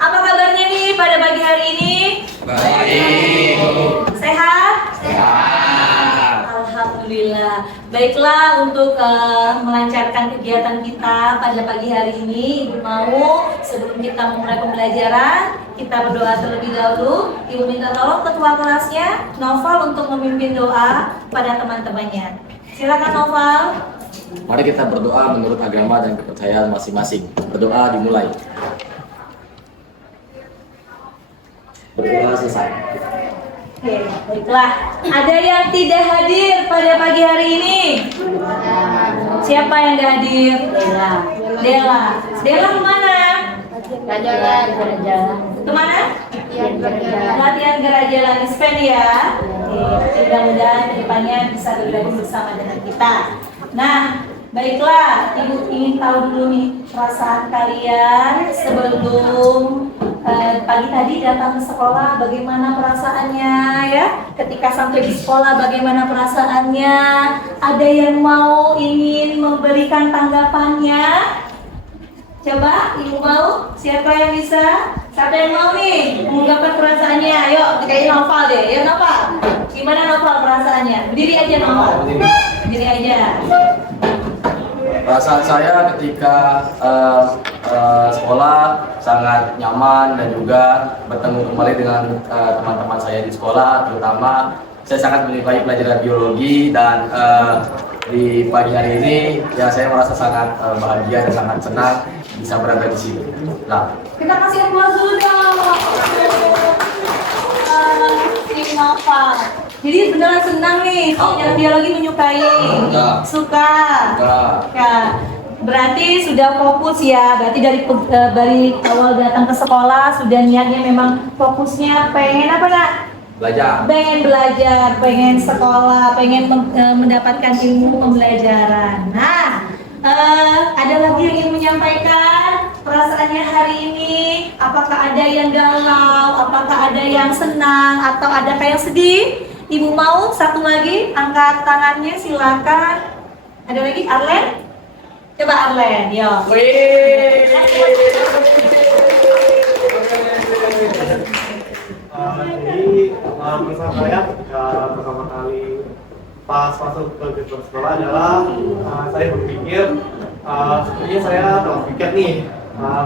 Apa kabarnya nih pada pagi hari ini? Baik. Sehat? Sehat. Alhamdulillah. Baiklah, untuk melancarkan kegiatan kita pada pagi hari ini, Ibu mau sebelum kita memulai pembelajaran, kita berdoa terlebih dahulu. Ibu minta tolong ketua kelasnya, Noval, untuk memimpin doa pada teman-temannya. Silakan Noval. Mari kita berdoa menurut agama dan kepercayaan masing-masing. Berdoa dimulai. Berdoa selesai. Oke, baiklah. Ada yang tidak hadir pada pagi hari ini? Siapa yang tidak hadir? Dela. Dela kemana? Jalan. Kemana? Latihan gerak jalan Spen ya. Mudah-mudahan kedepannya bisa bergabung bersama dengan kita. Nah, baiklah, Ibu ingin tahu dulu nih perasaan kalian sebelum pagi tadi datang ke sekolah, bagaimana perasaannya ya? Ketika sampai di sekolah, bagaimana perasaannya? Ada yang mau ingin memberikan tanggapannya? Coba, Ibu mau? Siapa yang bisa? Siapa yang mau nih mengungkapkan perasaannya? Ayo, kayak Noval deh. Ya Noval, gimana Noval perasaannya? Berdiri aja Noval. Berdiri aja. Perasaan saya ketika sekolah sangat nyaman dan juga bertemu kembali dengan teman-teman saya di sekolah, terutama saya sangat menyukai pelajaran biologi dan di pagi hari ini ya saya merasa sangat bahagia dan sangat senang bisa berada di sini. Nah, Kita kasih aplaus dulu dong. Ini Noval. Jadi beneran senang nih, yang biologi menyukai, suka. Ya, berarti sudah fokus ya. Berarti dari awal datang ke sekolah sudah niatnya memang fokusnya pengen apa nak? belajar. Pengen belajar, pengen sekolah, pengen mendapatkan ilmu pembelajaran. Nah, ada lagi yang ingin menyampaikan perasaannya hari ini? Apakah ada yang galau? Apakah ada yang senang? Atau ada yang sedih? Ibu mau satu lagi, angkat tangannya silakan. Ada lagi, Arlen? Coba Arlen, yo. Jadi perasaan saya ketika pertama kali pas masuk ke gedung sekolah adalah saya berpikir sebenarnya saya telah tiket nih,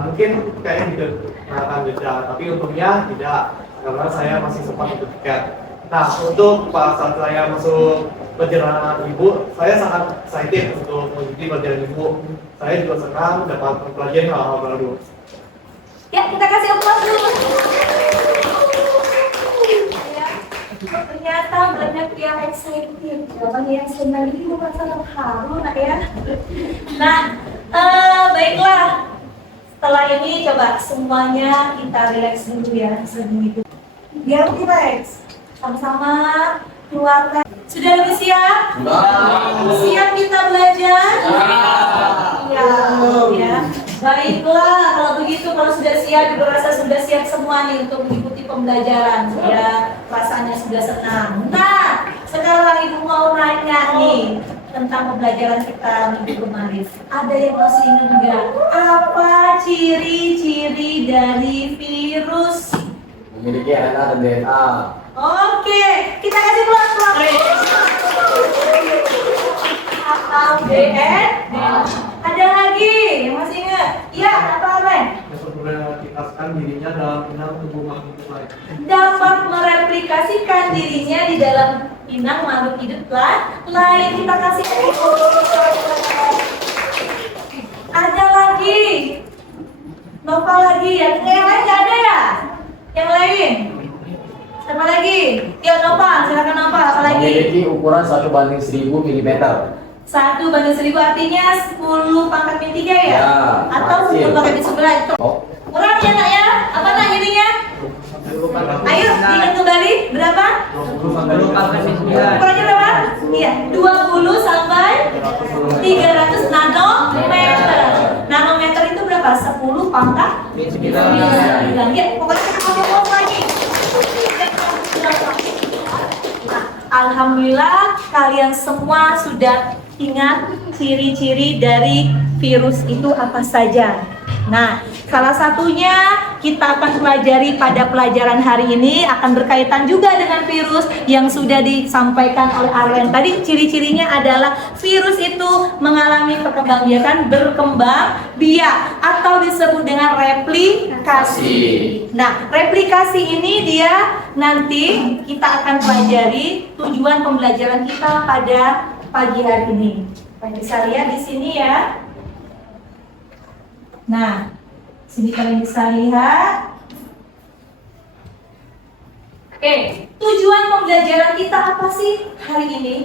mungkin kayaknya tidak akan beda, tapi untungnya tidak karena saya masih sempat untuk tiket. Nah, untuk pas saat saya masuk pelajaran ibu, saya sangat excited untuk mengikuti pelajaran ibu. Saya juga senang dapat mempelajari hal-hal baru. Ya, kita kasih aplaus dulu. Ya, ternyata banyak yang excited. Banyak yang senang ini bukan sangat haru, nak ya. Nah, baiklah. Setelah ini coba semuanya kita relax dulu ya sebelum itu. Biar relax. Sama-sama keluarkan. Sudah lebih siap? Siap kita belajar? Iya. Ya. Baiklah, kalau begitu, kalau sudah siap, Ibu rasa sudah siap semua nih untuk mengikuti pembelajaran. Ya, perasaannya sudah senang. Nah, sekarang Ibu mau nanya nih tentang pembelajaran kita minggu kemarin. Ada yang masih ingat nggak? Apa ciri-ciri dari virus? Memiliki RNA dan DNA. Oke, kita kasih pelan-pelan. ABN. Ada lagi yang masih ingat? Iya, apa Ren? Dapat mereplikasikan dirinya dalam inang tubuh makhluk lain. Dapat mereplikasikan dirinya di dalam inang makhluk hidup lain. Kita kasih. Ada lagi. Nova lagi ya. Yang lain nggak ada ya? Yang lain? Siapa lagi? Ya Nova, silakan Nova. Apa lagi? Memiliki ukuran 1/1000 mm. 1/1000 artinya 10 pangkat min 3 ya? Ya, Atau 10 pangkat min 11? Oh, Kurang ya nak ya? Apa nak jadinya? Ayo, ingat kembali berapa? 20 pangkat min 9. Ukurannya berapa? Iya, 20 sampai 300 nanometer. Nanometer itu berapa? 10 pangkat min 9. Ya, pokoknya kita ngomong lagi. Nah, alhamdulillah kalian semua sudah ingat ciri-ciri dari virus itu apa saja. Nah, salah satunya kita akan pelajari pada pelajaran hari ini akan berkaitan juga dengan virus yang sudah disampaikan oleh Arlen. Tadi ciri-cirinya adalah virus itu mengalami perkembangbiakan berkembang biak atau disebut dengan replikasi. Nah, replikasi ini dia nanti kita akan pelajari tujuan pembelajaran kita pada pagi hari ini. Kalian bisa lihat di sini ya. Nah, sini kalian bisa lihat. Oke, tujuan pembelajaran kita apa sih hari ini?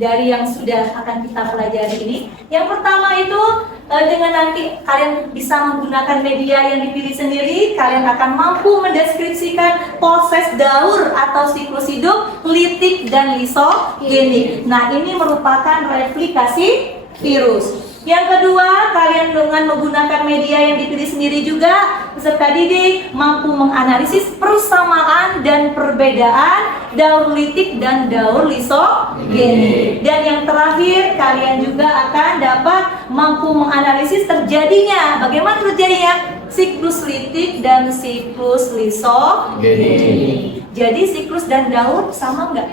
Dari yang sudah akan kita pelajari ini. Yang pertama itu dengan nanti kalian bisa menggunakan media yang dipilih sendiri, kalian akan mampu mendeskripsikan proses daur atau siklus hidup litik dan lisogenik. Nah, ini merupakan replikasi virus. Yang kedua, kalian dengan menggunakan media yang dipilih sendiri juga peserta didik mampu menganalisis persamaan dan perbedaan daur litik dan daur lisogenik. Dan yang terakhir, kalian juga akan dapat mampu menganalisis terjadinya, bagaimana terjadinya siklus litik dan siklus lisogenik. Jadi siklus dan daur sama enggak?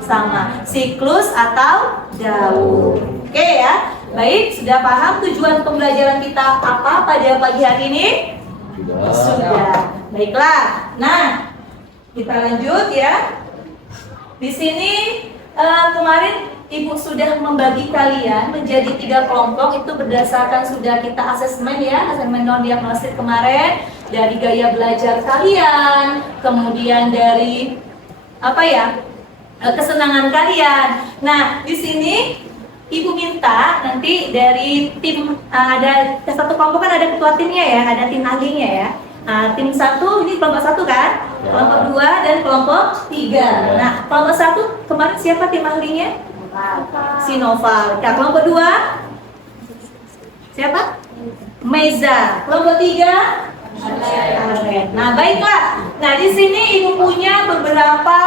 Sama, siklus atau daur. Oke ya. Baik, sudah paham tujuan pembelajaran kita apa pada pagi hari ini? Sudah. Baiklah. Nah, kita lanjut ya. Di sini kemarin Ibu sudah membagi kalian menjadi 3 kelompok, itu berdasarkan sudah kita asesmen ya, asesmen non diagnostik kemarin, dari gaya belajar kalian, kemudian dari apa ya? Kesenangan kalian. Nah, di sini Ibu minta nanti dari tim ada satu kelompok kan ada ketua timnya ya, ada tim ahlinya ya. Nah, tim 1 ini kelompok 1 kan, ya. Kelompok 2 dan kelompok 3. Ya. Nah, kelompok 1 kemarin siapa tim ahlinya? Si Noval. Nah, kelompok 2 siapa? Meza. Kelompok 3 Nah, baiklah. Nah, di sini Ibu punya beberapa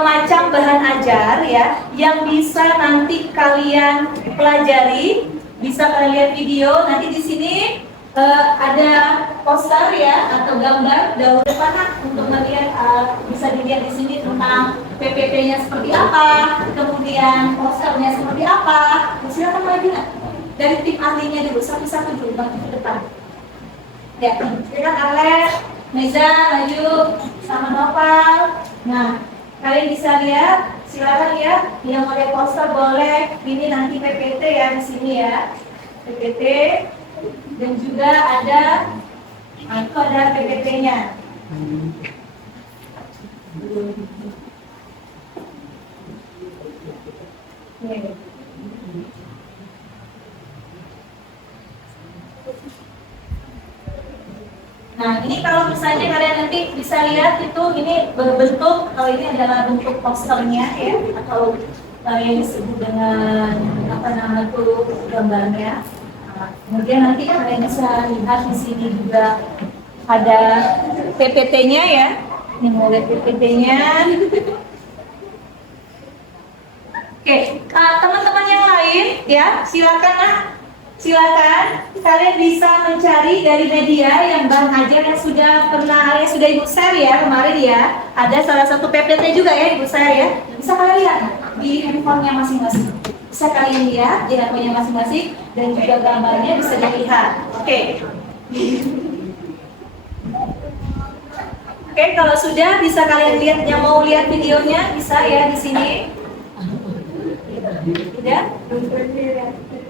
macam bahan ajar ya yang bisa nanti kalian pelajari. Bisa kalian lihat video. Nanti di sini ada poster ya atau gambar daur depan untuk melihat, bisa dilihat di sini tentang PPT-nya seperti apa, kemudian posternya seperti apa. Silakan maju dari tim ahlinya dulu satu-satu dulu bang ke depan. Ya, silakan Alex, Meza, maju sama Noval. Nah, kalian bisa lihat, silakan lihat. Yang mau lihat poster boleh. Ini nanti PPT ya di sini ya, PPT. Dan juga ada, nah itu ada PPT-nya. Nah, ini kalau misalnya kalian nanti bisa lihat itu ini berbentuk, kalau ini adalah bentuk posternya ya, atau yang disebut dengan apa namanya itu gambarnya. Nah, kemudian nanti kalian bisa lihat di sini juga ada PPT-nya ya. Ini mau lihat PPT-nya. Oke, teman-teman yang lain ya, silakan kalian bisa mencari dari media yang bahan ajar yang sudah pernah sudah Ibu share ya kemarin ya. Ada salah satu PPT juga ya Ibu share ya. Bisa kalian lihat di handphonenya masing-masing. Bisa kalian lihat di handphonenya masing-masing dan juga gambarnya bisa dilihat. Oke. Oke, kalau sudah bisa kalian lihat, yang mau lihat videonya bisa ya di sini. Udah?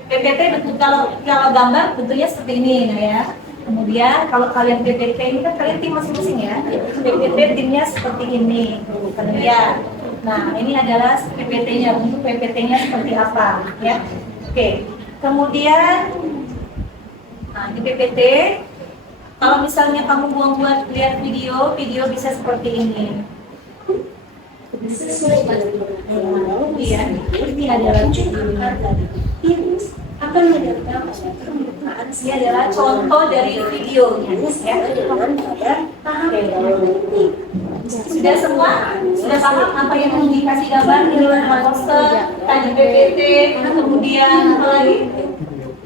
PPT bentuk kalau gambar bentuknya seperti ini nah ya. Kemudian kalau kalian PPT ini kan kalian tim masing-masing ya. PPT timnya seperti ini. Kemudian, nah ini adalah PPT-nya, bentuk PPT-nya seperti apa ya. Oke. Kemudian, nah di PPT kalau misalnya kamu buat lihat video bisa seperti ini. Kemudian ini adalah virus akan menyebabkan permukaan. Ini adalah contoh dari videonya ya. Sudah semua? Sudah paham apa yang mau dikasih gambar di luar poster, tadi PPT, kemudian apa lagi?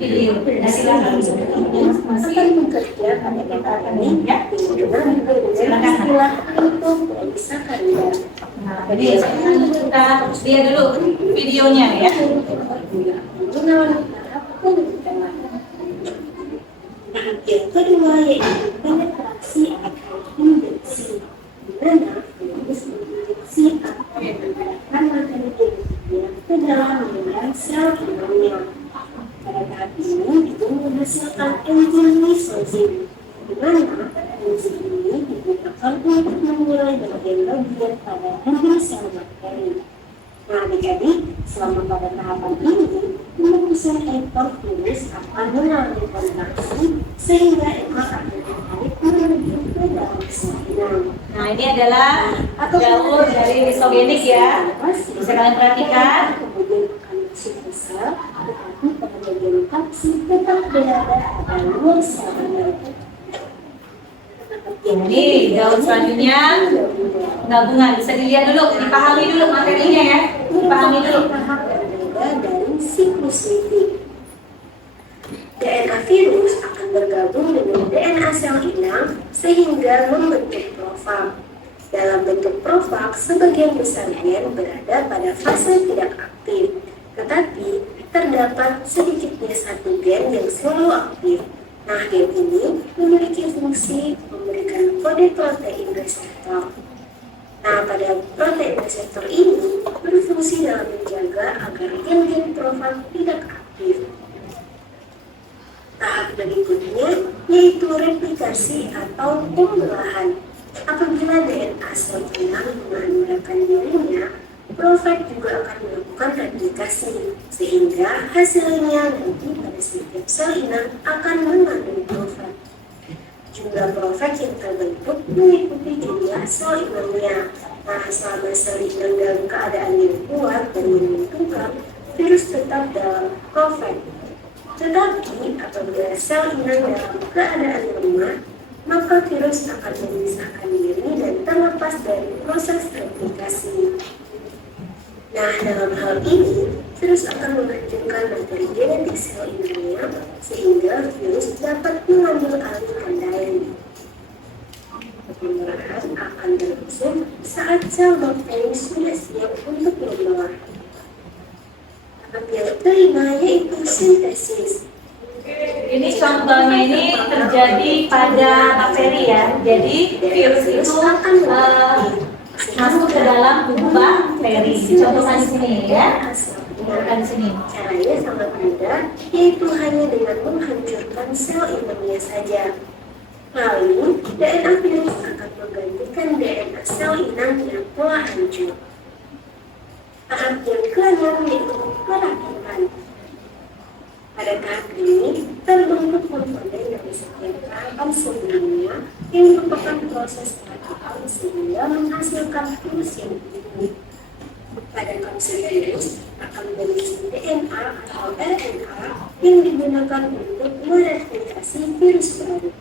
video. Nah, silakan masing-masing bekerja pada kita ini ya. Silakan. Nah, jadi kita lihat dulu videonya ya. Tahap yang kedua yaitu penetrasi atau injeksi, di mana injeksi akan menggunakan materi genetiknya ke dalam memberan sel inangnya. Pada tahap ini itu menghasilkan enzim lisozim, di mana enzim ini digunakan untuk memulai bagian-bagian pada enzim sel bakteri. Nah, adik-adik, selama pada tahapan ini, penerusan ekor virus akan mengalami kontraksi sehingga ekor akan ditarik menuju ke dalam sel inang. Nah, ini adalah jalur dari lisogenik ya. Bisa kalian perhatikan. Kemudian akan masuk ke sel, tetapi pada bagian kapsul tetap berada pada luar sel inang. Ini daun selanjutnya gabungan. Bisa dilihat dulu, dipahami dulu materinya ya. Dipahami dulu. Tahap berbeda dari siklus lipid. DNA virus akan bergabung dengan DNA sel inang sehingga membentuk profag. Dalam bentuk profag, sebagian besar gen berada pada fase tidak aktif, tetapi terdapat sedikitnya satu gen yang selalu aktif. Nah, gen ini memiliki fungsi memberikan kode protein reseptor. Nah, pada protein reseptor ini berfungsi dalam menjaga agar gen-gen profag tidak aktif. Tahap berikutnya yaitu replikasi atau pembelahan. Apabila DNA sel inang mengandalkan dirinya, profag juga akan melakukan replikasi, sehingga hasilnya nanti pada setiap sel inang akan mengandung profag. Jumlah profag yang terbentuk mengikuti jumlah sel inangnya. Nah, selama sel inang dalam keadaan yang kuat dan menguntungkan, virus tetap dalam profag. Tetapi apabila sel inang dalam keadaan lemah, maka virus akan memisahkan diri dan terlepas dari proses replikasi. Nah, dalam hal ini, virus akan menghancurkan materi genetik sel inangnya sehingga virus dapat mengambil alih kendali. Pembelaan akan berlangsung saat sel bakteri sudah siap untuk membelah. Tahap yang kelima yaitu sintesis. Ini contohnya ini terjadi pada bakteri ya. Jadi virus itu masuk ke dalam tubuh bakteri. Contohkan di sini ya. Contohkan di sini. Caranya sangat mudah, yaitu hanya dengan menghancurkan sel inangnya saja. Lalu, DNA virus akan menggantikan DNA sel inang yang telah hancur. Tahap yang keenam yaitu perakitan. Pada tahap ini, terbentuk komponen dari setiap tahapan sebelumnya yang merupakan proses perakitan sehingga menghasilkan virus yang unik. Pada kapsul virus akan berisi DNA atau RNA yang digunakan untuk mereplikasi virus baru.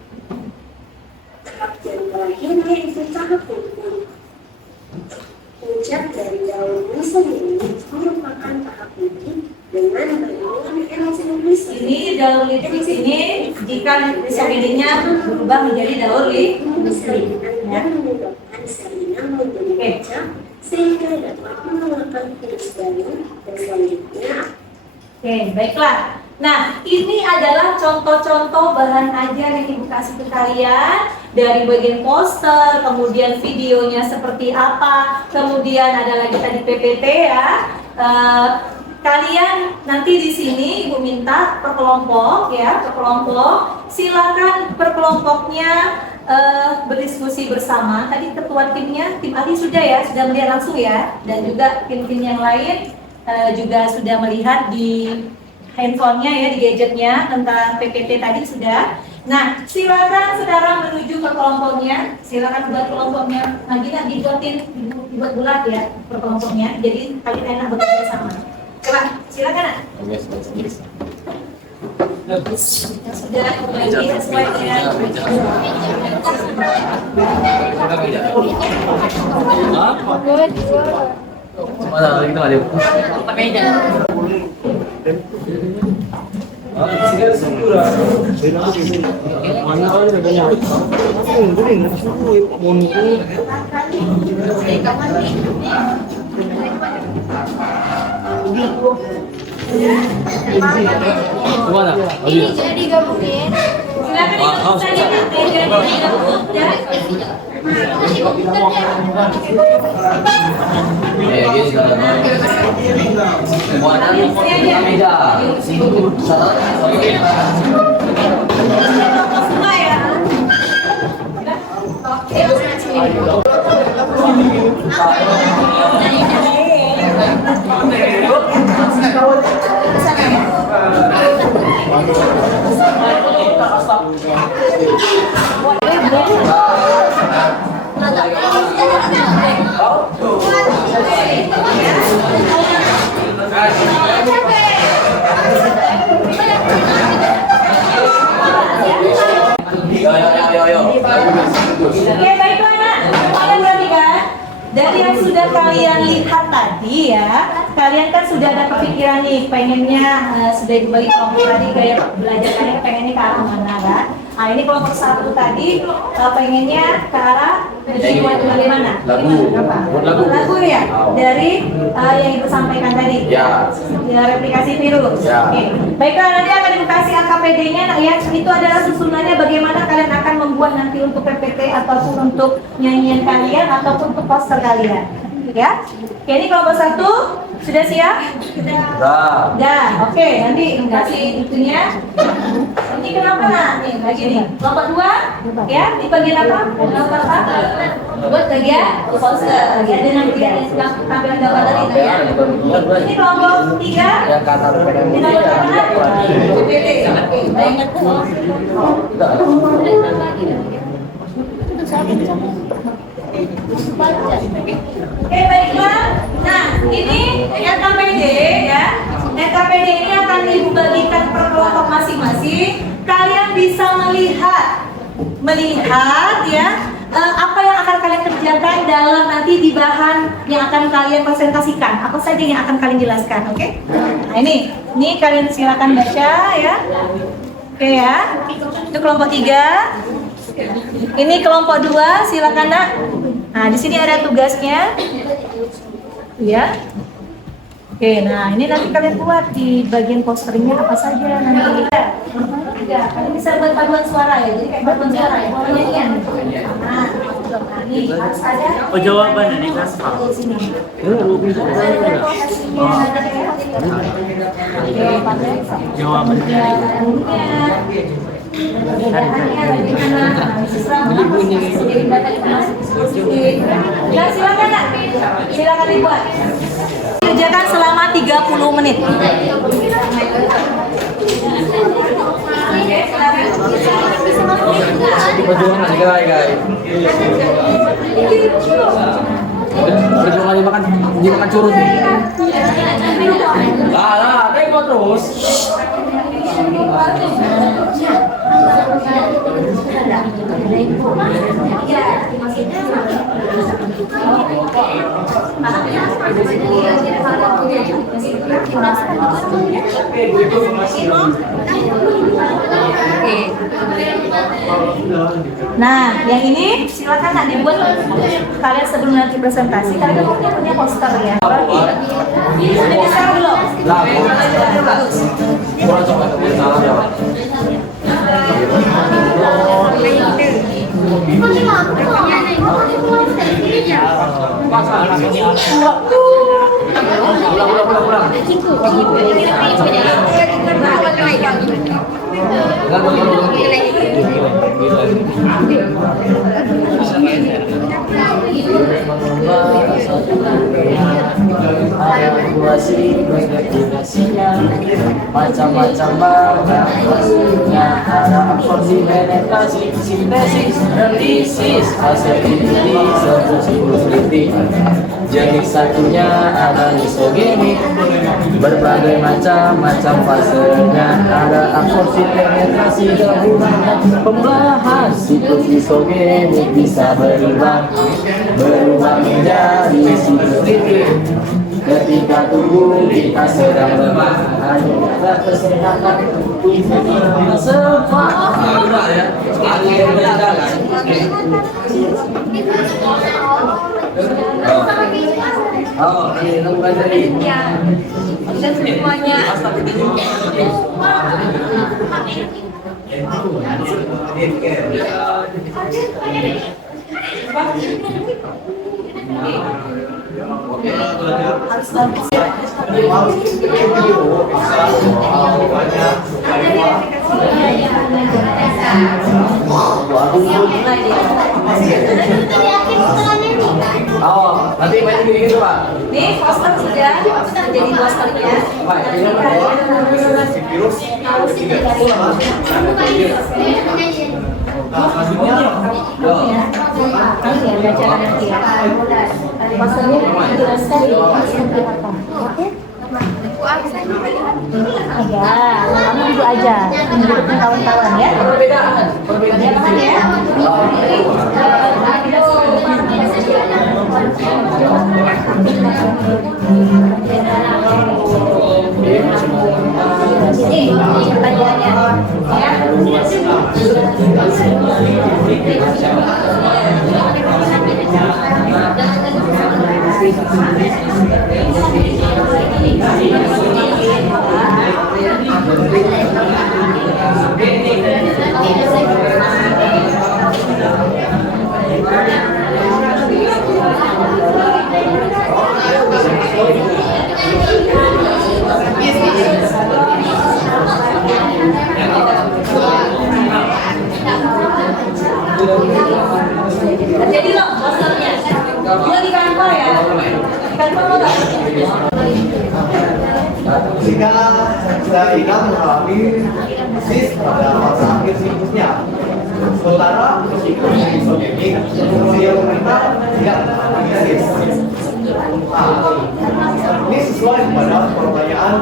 Tahap yang terakhir yaitu tahap pupuk. Puncak dari daun lisogenik merupakan tahap lipid dengan bantuan enzim lisogenik. Ini daun lipid ini jika lisogeniknya berubah menjadi daun lipid dan menyebabkan sel inang menjadi pecah sehingga dapat mengeluarkan virus baru dan selanjutnya. Oke, baiklah. Nah, ini adalah contoh-contoh bahan ajar yang Ibu kasih ke kalian dari bagian poster, kemudian videonya seperti apa, kemudian ada lagi tadi PPT ya. Kalian nanti di sini Ibu minta per kelompok ya, per kelompok. Silakan per kelompoknya berdiskusi bersama. Tadi ketua timnya, tim Ali sudah ya, sudah melihat langsung ya, dan juga tim-tim yang lain juga sudah melihat di handphonenya ya, di gadgetnya tentang PPT tadi sudah. Nah, silakan saudara menuju ke kelompoknya. Silakan buat kelompoknya. Nanti dibuat bulat ya per kelompoknya. Jadi kalian enak bekerja sama. Coba, silakan. Sudah berbagi sesuai dengan Mana kita ada? Gimana? Ini jadi digabungin. Silakan ikut saja meja digabung ya. Gini cara muatan beda. Semua ya. Yo. Oke, baiklah nak. Kalian berarti kan? Dari yang sudah kalian lihat tadi ya, kalian kan sudah ada kepikiran nih, pengennya sudah dibagi kelompok tadi gaya belajar kalian pengennya ke arah mana kan? Nah ini kelompok satu tadi pengennya ke arah bagaimana? Lagu ya? Dari yang ibu sampaikan tadi. Ya. Replikasi virus. Ya. Oke. Baiklah, nanti akan dikasih AKPD-nya nah, ya. Itu adalah susunannya bagaimana kalian akan membuat nanti untuk PPT ataupun untuk nyanyian kalian ataupun untuk poster kalian. Ya. Oke, ini kelompok satu sudah siap? Dah. Dah. Oke, nanti kasih itunya. Ini kenapa nak? Nih, lagi nih. Kelompok dua, ya. Di bagian apa? Kelompok apa? Buat bagian poster. Ya, dengan tampilan gambar tadi itu ya. Ini kelompok tiga. Ini kelompok apa? PPT. Oke, baik. Oke, baiklah. Nah, ini RKPD ya. RKPD ini akan ibu bagikan per kelompok masing-masing. Kalian bisa melihat ya apa yang akan kalian kerjakan dalam nanti di bahan yang akan kalian presentasikan. Apa saja yang akan kalian jelaskan, oke? Nah, ini kalian silakan baca ya. Oke ya. Itu kelompok 3. Ini kelompok 2, silakan nak. Nah, di sini ada tugasnya. Ya. Oke, nah ini nanti kalian buat di bagian posternya apa saja nanti. Ya, kalian bisa buat paduan suara ya. Jadi kayak paduan suara ya, nyanyian. Nah, ini harus ada. Oh, jawaban ini kan. Di sini. Jawabannya. Nah, silakan nak. Silakan dibuat. Kerjakan selama 30 menit. Perjuangan guys. Perjuangan dimakan curut nih. Lah, tengok terus. Nah, yang ini silakan nak dibuat kalian sebelum nanti presentasi. Kalian punya poster ya. Sudah bisa belum? Bagus. Macam-macam maksudnya ada absorpsi, penetrasi, sintesis, analisis, fase inti, substitusi. Jenis satunya ada lisogenik, berbagai macam fasenya ada absorpsi, penetrasi, gabungan, pembelahan. Siklus lisogenik bisa berubah menjadi siklus litik. ketika tubuh kita sedang lemah, jaga kesehatan tubuh semua. Oh, ini bukan dari Dan semuanya. Oh, nanti main gini-gini Pak. Nih, poster sudah jadi posternya. Pak, ini virus Baca nanti ya. Posternya dijelaskan di ada, kamu duduk aja, duduknya kawan-kawan ya. perbedaan Ya. Ini pertanyaannya jadi loh posternya. Dia di kantor ya. Di kantor lo nggak? jika kita mengalami krisis pada fase akhir siklusnya. Sementara siklus isogenik, usia pemerintah tidak mengalami krisis. Ini sesuai pada pertanyaan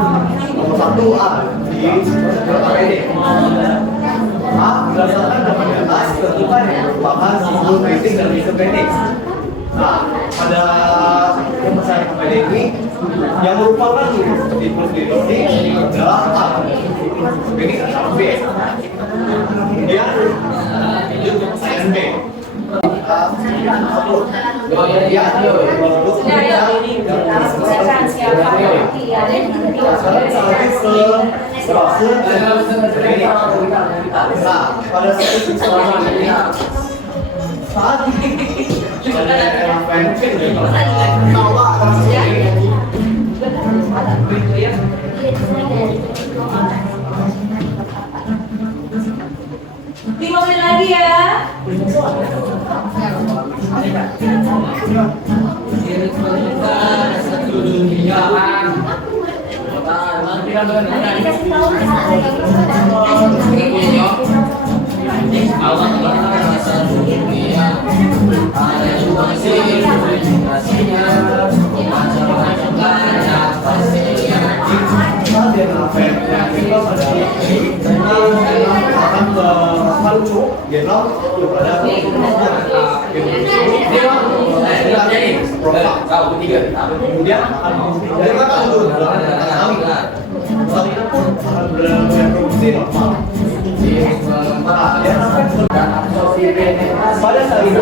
nomor 1A di KPD. Berdasarkan data di atas tentukan yang merupakan siklus krisis dan isogenik. Pada pembahasan KPD ini yang merupakan siklus krisis adalah A, siklus isogenik adalah B. Kemudian saya B. Pada saat Lima menit lagi ya. Dikasih tahu kemudian dari kata dulu saat itu pun akan berproduksi normal. Pada saat itu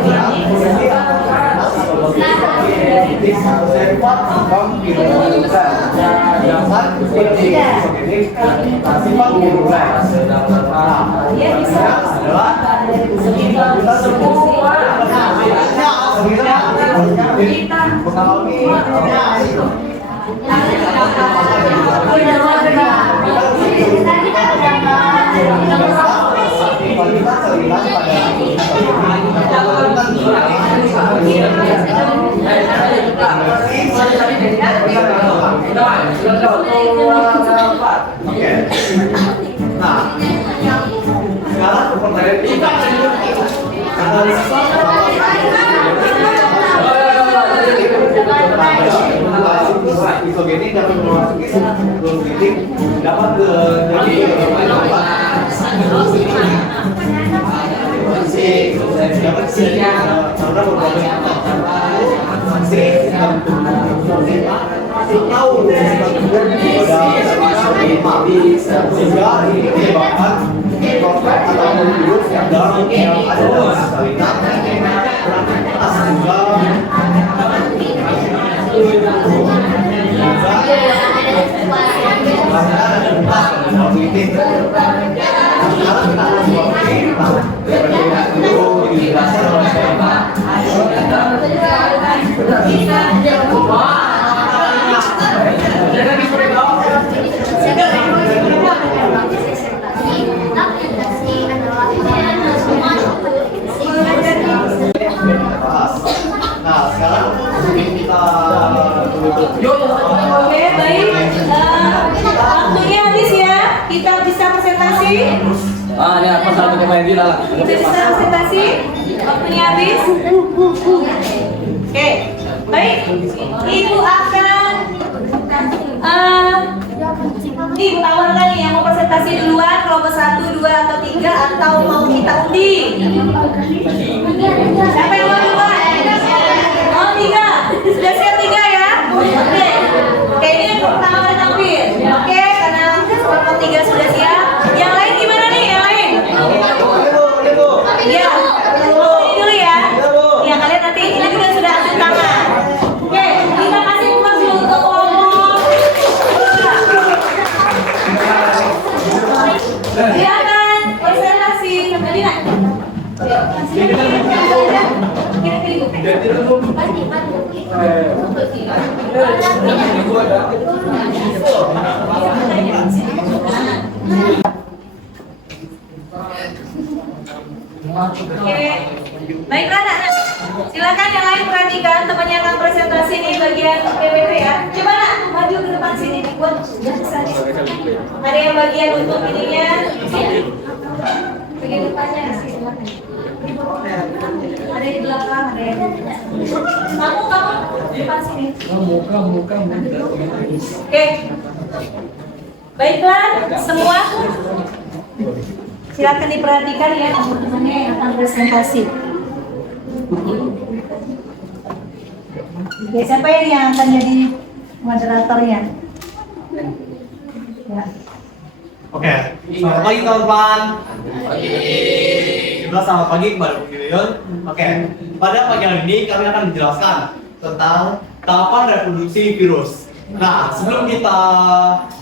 isogenik dapat memasuki sebelum titik dapat terjadi dapat sehingga ini menyebabkan profil atau virus yang ada dalam salinan beraktivitas juga Nah, sekarang kita Oke, baik. Waktunya habis ya. Kita bisa presentasi. Ini apa satu pemain dia lah. Kita bisa presentasi. Waktunya habis. Oke, baik. Ibu akan Ibu tawarkan nih yang mau presentasi duluan, kelompok 1, 2, atau 3, atau mau kita undi? Siapa yang mau duluan? Mau 3? Sudah siap 3 ya? Oke. Oke, ini yang pertama yang tampil. Oke, karena kelompok 3 sudah siap. Yang lain gimana nih? Yang lain? Iya. Oh, ini dulu ya. Ya, kalian nanti ini juga sudah ambil tangan. Oke, kita kasih buka dulu untuk kelompok. Silakan presentasi. Medina. Oke, baiklah anak-anak. Silakan yang lain perhatikan temannya akan presentasi di bagian PPT ya. Coba nak maju ke depan sini buat ada yang bagian untuk ininya. Bagian depannya silakan. Ada di belakang, ada yang kamu depan sini. Oke. Baiklah semua. Silakan diperhatikan ya teman-temannya yang akan presentasi. Oke, siapa ini yang akan jadi moderatornya? Ya. Oke, selamat pagi teman-teman. Juga selamat pagi kepada Bu Yuyun. Oke, pada pagi hari ini kami akan menjelaskan tentang tahapan reproduksi virus. Nah, sebelum kita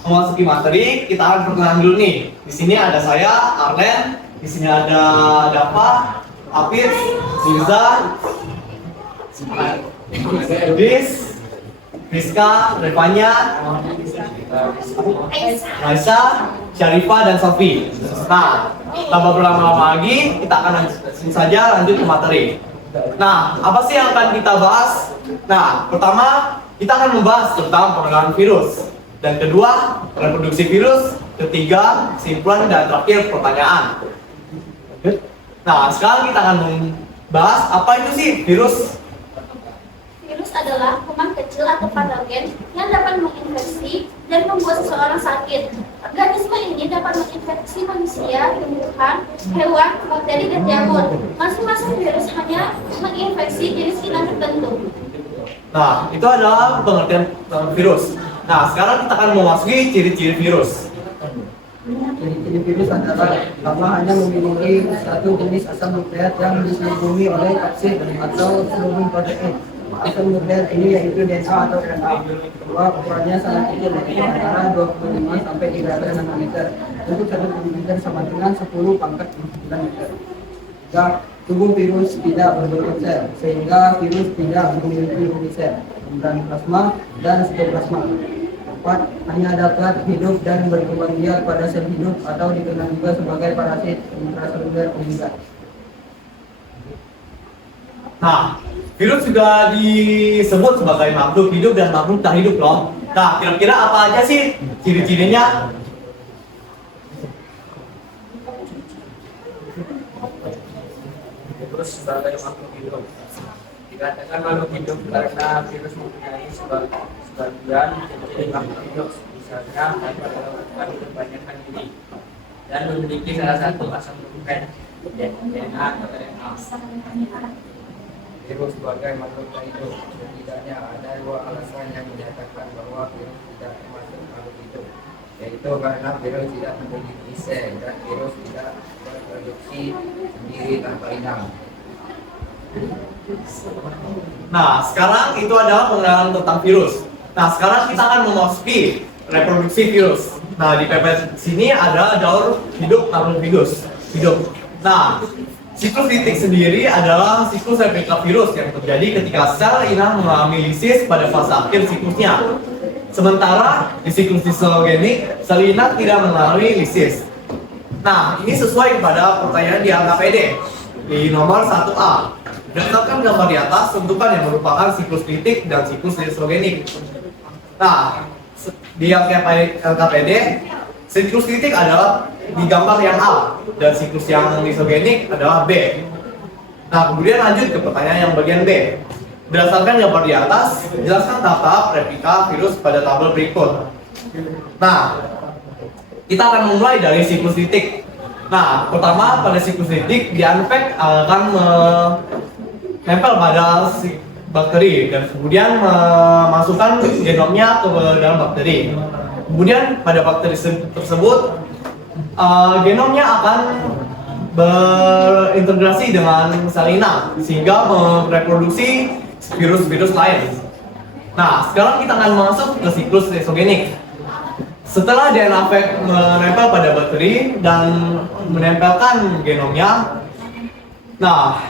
memasuki materi, kita akan perkenalan dulu nih. Di sini ada saya, Arlen. Di sini ada Dava, Apit, Liza, Udis, Rizka, Revanya, Raisa, Syarifah, dan Sofi. Nah, tanpa berlama-lama lagi, kita akan langsung saja lanjut ke materi. Nah, apa sih yang akan kita bahas? Nah, pertama, kita akan membahas tentang pengenalan virus. Dan kedua, reproduksi virus. Ketiga, kesimpulan, dan terakhir, pertanyaan. Nah, sekarang kita akan membahas apa itu sih virus. Virus adalah kuman kecil atau patogen yang dapat menginfeksi dan membuat seseorang sakit. Organisme ini dapat menginfeksi manusia, tumbuhan, hewan, bakteri, dan jamur. Masing-masing virus hanya menginfeksi jenis inang tertentu. Nah, itu adalah pengertian virus. Nah, sekarang kita akan memasuki ciri-ciri virus. Ciri-ciri virus adalah pertama hanya memiliki satu jenis asam nukleat yang dilindungi oleh kapsid atau sulfur protein. Asam nukleat ini yaitu DNA atau RNA. Kedua, ukurannya sangat kecil yaitu antara 25 sampai 300 nanometer. Untuk 1 nanometer sama dengan 10 pangkat 9 meter. Tiga, tubuh virus tidak berbentuk sel, sehingga virus tidak memiliki unisel, membran plasma, dan sitoplasma. 4. Hanya dapat hidup dan berkembang biak pada sel hidup atau dikenal juga sebagai parasit intraseluler umum. Nah, virus juga disebut sebagai makhluk hidup dan makhluk tak hidup loh. Nah, kira-kira apa aja sih ciri-cirinya? Virus sebagai makhluk hidup. Dikatakan makhluk hidup karena virus mempunyai sebagian ciri makhluk hidup, misalnya dapat melakukan kebanyakan diri dan memiliki salah satu asam nukleat DNA atau RNA. Virus sebagai makhluk hidup, setidaknya ada 2 alasan yang menyatakan bahwa virus tidak termasuk makhluk hidup. yaitu karena virus tidak memiliki sel dan virus tidak berproduksi sendiri tanpa inang. Nah, sekarang itu adalah pengenalan tentang virus. Nah, sekarang kita akan memasuki reproduksi virus. Nah, di pepet sini ada daur hidup karbovirus hidup. Nah, siklus litik sendiri adalah siklus replika virus yang terjadi ketika sel inang mengalami lisis pada fase akhir siklusnya. Sementara di siklus disogenik, sel inang tidak mengalami lisis. Nah, ini sesuai kepada pertanyaan di angka PD di nomor 1A. Berdasarkan gambar di atas, tentukan yang merupakan siklus litik dan siklus disogenik. Nah, di LKPD, siklus litik adalah di gambar yang A dan siklus yang disogenik adalah B. Nah, kemudian lanjut ke pertanyaan yang bagian B. Berdasarkan gambar di atas, jelaskan tahap replika virus pada tabel berikut. Nah, kita akan memulai dari siklus litik. Nah, pertama pada siklus litik, dianfek akan menempel pada bakteri dan kemudian memasukkan genomnya ke dalam bakteri. Kemudian pada bakteri tersebut genomnya akan berintegrasi dengan sel inang sehingga mereproduksi virus-virus lain. Nah, sekarang kita akan masuk ke siklus disogenik. Setelah DNA menempel pada bakteri dan menempelkan genomnya, nah,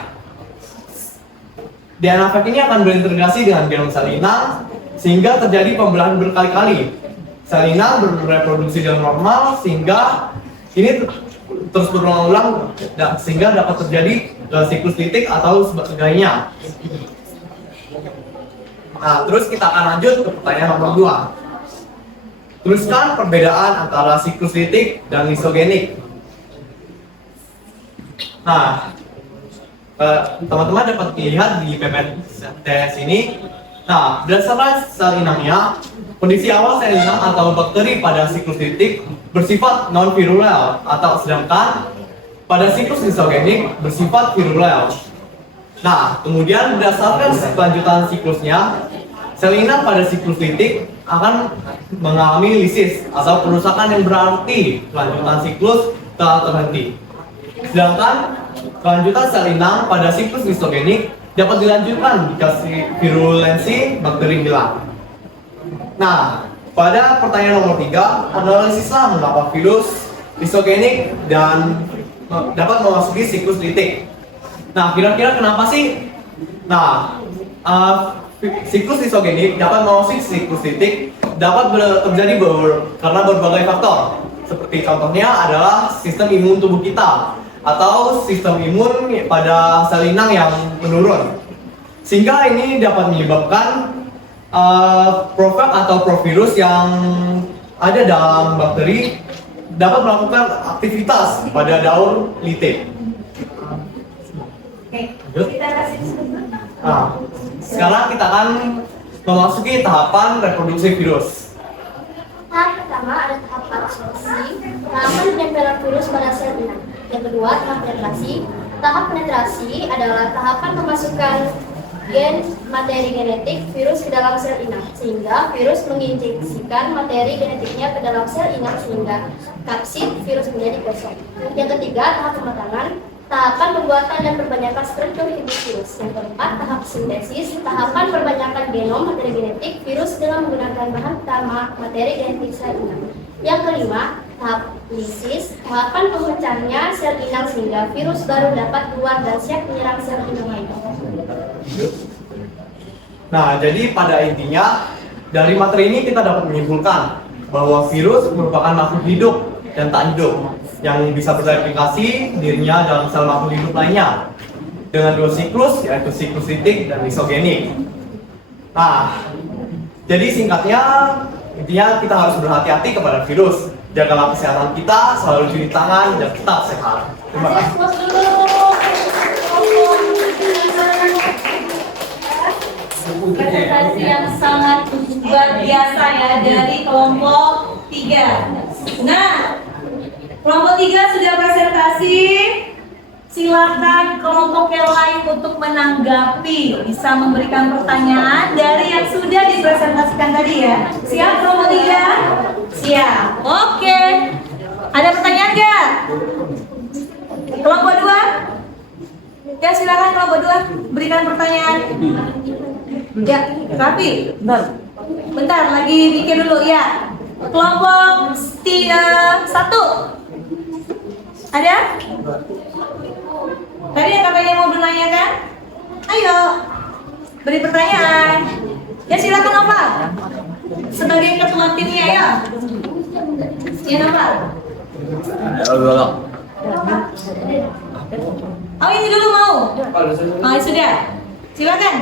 DNA ini akan berintegrasi dengan genom sel inang sehingga terjadi pembelahan berkali-kali. Sel inang bereproduksi dengan normal sehingga ini terus berulang-ulang sehingga dapat terjadi siklus litik atau sebagainya. Nah, terus kita akan lanjut ke pertanyaan nomor 2. Tuliskan perbedaan antara siklus litik dan lisogenik. Nah, teman-teman dapat dilihat di PPTS ini. Nah, berdasarkan sel inangnya, kondisi awal sel inang atau bakteri pada siklus litik bersifat non-virulen atau sedangkan pada siklus lisogenik bersifat virulen. Nah, kemudian berdasarkan kelanjutan siklusnya, sel inang pada siklus litik akan mengalami lisis atau kerusakan yang berarti kelanjutan siklus telah terhenti. Sedangkan kelanjutan sel inang pada siklus lisogenik dapat dilanjutkan jika virulensi bakteri hilang. Nah, pada pertanyaan nomor 3, analisislah mengapa virus lisogenik dan dapat memasuki siklus litik. Nah, kira-kira kenapa sih? Nah, siklus lisogenik dapat memasuki siklus litik dapat terjadi karena berbagai faktor. Seperti contohnya adalah sistem imun tubuh kita atau sistem imun pada sel inang yang menurun. Sehingga ini dapat menyebabkan profag atau provirus yang ada dalam bakteri dapat melakukan aktivitas pada daur litik. Kita kasih Nah, sekarang kita akan memasuki tahapan reproduksi virus. Tahap pertama ada tahap absorpsi, tahapan penempelan virus pada sel inang. Yang kedua, tahap penetrasi. Tahap penetrasi adalah tahapan memasukkan gen materi genetik virus ke dalam sel inang, sehingga virus menginjeksikan materi genetiknya ke dalam sel inang sehingga kapsid virus menjadi kosong. Yang ketiga, tahap pematangan. Tahapan pembuatan dan perbanyakan struktur hidup virus. Yang keempat, tahap sintesis, tahapan perbanyakan genom materi genetik virus dengan menggunakan bahan utama materi genetik sel inang. Yang kelima, tahap lisis, tahapan pemecahnya sel inang sehingga virus baru dapat keluar dan siap menyerang sel inang lainnya. Nah, jadi pada intinya dari materi ini kita dapat menyimpulkan bahwa virus merupakan makhluk hidup dan tak hidup yang bisa bereplikasi dirinya dalam sel makhluk hidup lainnya dengan dua siklus, yaitu siklus litik dan lisogenik. Nah, jadi singkatnya intinya kita harus berhati-hati kepada virus. Jagalah kesehatan kita, selalu cuci tangan dan tetap sehat. Terima kasih. Presentasi yang sangat luar biasa ya dari kelompok 3. Nah, kelompok 3 sudah presentasi. Silakan. silakan kelompok yang lain untuk menanggapi, bisa memberikan pertanyaan dari yang sudah dipresentasikan tadi ya. Siap kelompok 3? Siap. Oke. Ada pertanyaan nggak? Kelompok 2? Ya silakan kelompok 2 berikan pertanyaan. Ya, Rafi, bentar lagi mikir dulu ya. Kelompok 1 ada? Tadi yang kakaknya mau bertanya kan? Ayo, beri pertanyaan. Ya silakan Nova. Sebagai ketua timnya ya. Ya Nova. Oh ini dulu mau? Oh sudah. Silakan.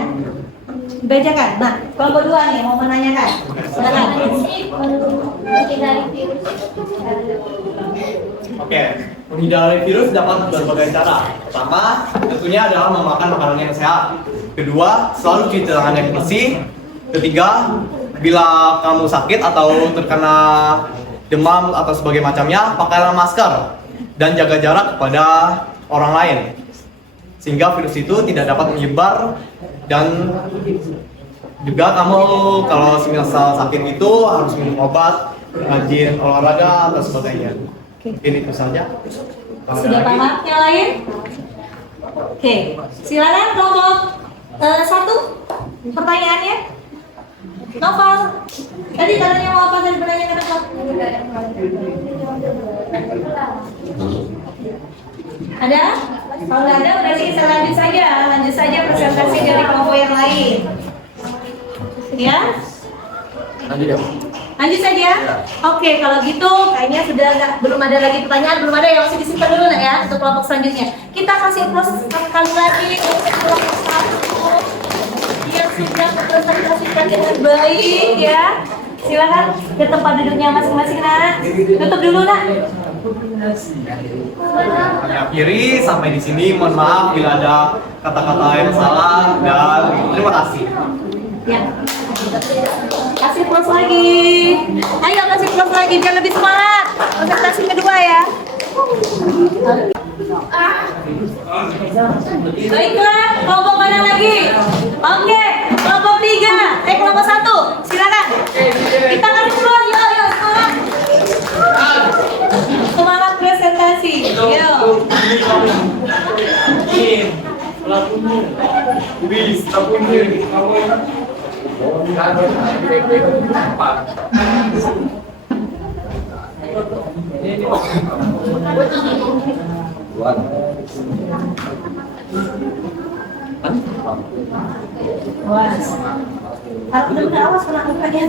Bacakan. Nah, kelompok 2 nih mau menanyakan. Silakan. Oke, menghindari virus dapat berbagai cara. Pertama, tentunya adalah memakan makanan yang sehat. Kedua, selalu cuci tangan yang bersih. Ketiga, bila kamu sakit atau terkena demam atau sebagainya macamnya, pakailah masker dan jaga jarak kepada orang lain sehingga virus itu tidak dapat menyebar. Dan juga kamu kalau semisal sakit itu harus minum obat, rajin olahraga atau sebagainya. Mungkin itu saja. Sudah paham yang lain? Oke, silakan kelompok 1 pertanyaannya. Novel, tadi katanya mau apa tadi bertanya ke Novel? Ada? Kalau nggak ada, berarti kita lanjut saja presentasi dari kelompok yang lain. Ya? Lanjut ya. Lanjut saja. Oke, kalau gitu kayaknya belum ada lagi pertanyaan, belum ada yang masih disimpan dulu nak ya untuk kelompok selanjutnya. Kita kasih proses sekali lagi untuk kelompok 1. Dia sudah presentasikan dengan baik ya. Silakan ke tempat duduknya masing-masing nak. Tutup dulu nak. Kami akhiri sampai di sini. Mohon maaf bila ada kata-kata yang salah dan terima kasih. Ya. Kasih plus lagi. Ayo kasih plus lagi biar lebih semangat. Presentasi kedua ya. Baiklah, kelompok mana lagi? Oke, kelompok 3. Kelompok 1. Silakan. Kita kasih plus. Yuk, semangat. Semangat presentasi. Yuk. Awas. Awas kena angkanya.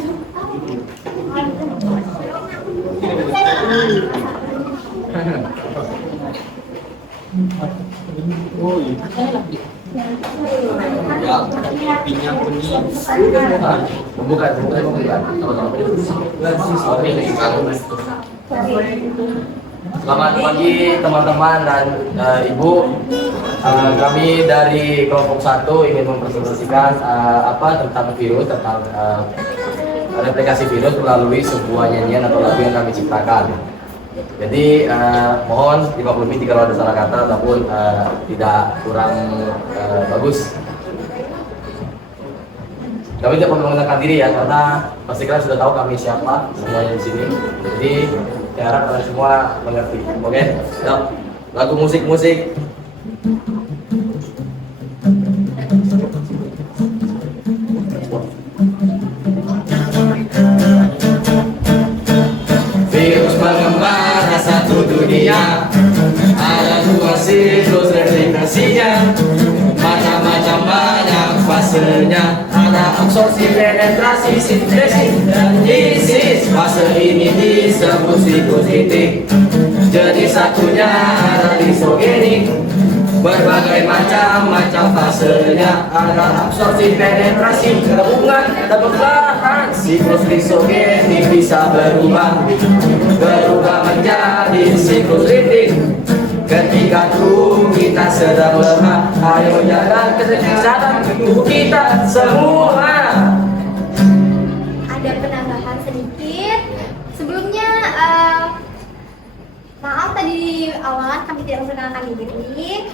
Selamat pagi teman-teman dan ibu. Kami dari kelompok 1 ingin mempresentasikan tentang virus, tentang replikasi virus melalui sebuah nyanyian atau lagu yang kami ciptakan. Jadi mohon dimaklumi kalau ada salah kata ataupun tidak kurang bagus. Kami tidak perlu mengenalkan diri ya, karena pasti kalian sudah tahu kami siapa semuanya di sini. Jadi saya harap kalian semua mengerti. Oke? Yuk, lagu musik. Virus mengembara satu dunia, ada 2 siklus replikasinya, macam-macam banyak fasenya, ada absorpsi, penetrasi, sintesis, dan lisis. Fase ini disebut siklus titik. Jenis satunya ada lisogenik, berbagai macam fasenya, ada absorpsi, penetrasi, gabungan, dan perlahan siklus lisogenik bisa berubah menjadi siklus titik. Ketika tubuh kita sedang lemah, ayo jalan kesehatan tubuh kita semua. Ada penambahan sedikit. Sebelumnya, maaf tadi di awalan kami tidak memperkenalkan diri.